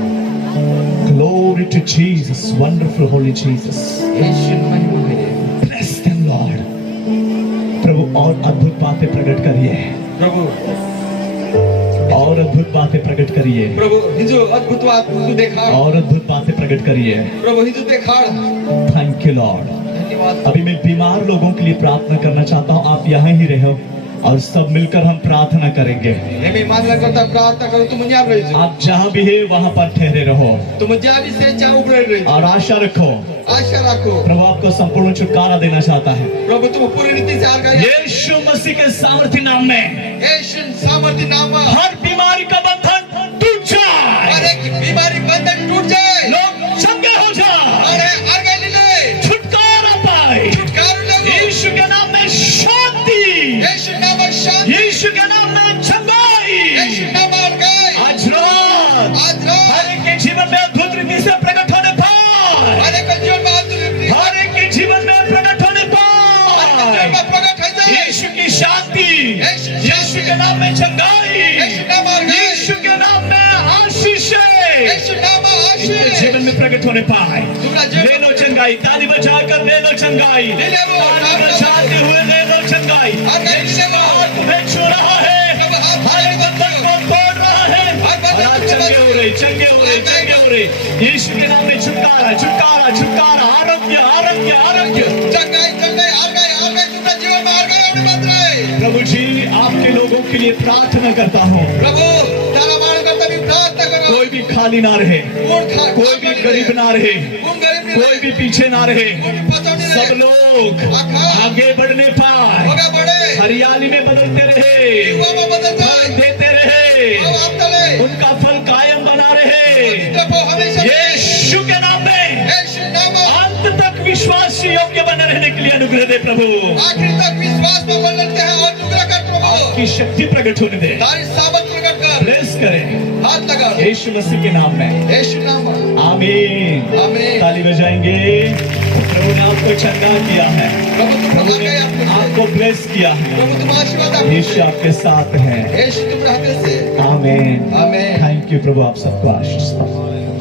Glory to Jesus, wonderful holy Jesus. यीशु महिमा है. Bless them Lord. प्रभु और अद्भुत बातें प्रकट करिए. प्रभु और अद्भुत बातें प्रकट करिए. प्रभु हिजो अद्भुत बात तू देखा. और अद्भुत बातें प्रकट करिए. प्रभु हिजो देखा. Thank you Lord. धन्यवाद. अभी मैं बीमार लोगों के लिए प्रार्थना करना चाहता हूँ. आप यहाँ ही रहो और सब मिलकर हम प्रार्थना करेंगे. मैं मानना करता प्रार्थना करो. तुम यहाँ रह जाओ. आप जहाँ भी है वहाँ पर ठहरे रहो. तुम जहाँ भी से चाहो ऊपर रह. और आशा रखो. प्रभु आपको संपूर्ण छुटकारा देना चाहता है. प्रभु तुम पूरी रीति से आगे. यीशु मसीह के सामर्थ्य नाम में. यीशु सामर्थ्य नाम में. हर बीमारी का बंधन टूट जाए. हर एक बीमारी बंधन टूट जाए. लोग चंगे हो जाए. अरे आगे ले. छुटकारा पाए. यीशु के नाम में शांति. यीशु नाम में शांति. यीशु के नाम में चंगाई. यीशु नाम में चंगाई. आज रात हर एक के जीवन में अद्भुत रीति से प्रकट होने पाए. हर एक के जीवन में अद्भुत रीति. हर एक के जीवन में प्रकट होने पाए. प्रकट हो जाए. यीशु की शांति. यीशु के नाम में चंगाई. प्रकट होने पाए। ले लो चंगाई, ताली बजाकर ले लो चंगाई, ताली बजाते हुए ले लो चंगाई। यीशु का हाथ तुम्हें छू रहा है, हर एक बंधन को तोड़ रहा है। और आज चंगे हो रहे, चंगे हो रहे, चंगे हो रहे। यीशु के नाम में छुटकारा, छुटकारा, छुटकारा, आरोग्य, आरोग्य, आरोग्य। प्रभु जी, आपके लोगों के लिए प्रार्थना करता हूँ, कोई भी खाली ना रहे, कोई भी गरीब ना रहे, कोई भी पीछे ना रहे, सब लोग आगे बढ़ने पाए, हरियाली में बदलते रहे, फल देते रहे, उनका फल कायम बना रहे। यीशु के नाम में अंत तक विश्वास योग्य बने रहने के लिए अनुग्रह दे प्रभु। आखिर तक विश्वास में बने रहते हैं, अनुग्रह कर प्रभु, की शक्ति प्रकट होने दे, तारी सामर्थ प्रकट कर, ब्लेस करें हाथ लगा यीशु मसीह के नाम में, यीशु नाम में। आमीन। आमीन। ताली बजाएंगे। प्रभु ने आपको चंगा किया है, प्रभु तुम प्रभु बचा ने गए आपको, आपको ब्लेस किया है। प्रभु तुम आशीर्वाद आपको यीशु आपके साथ है। यीशु तुम रहते से। आमीन। आमीन। थैंक यू प्रभु, आप सबको आशीष दे।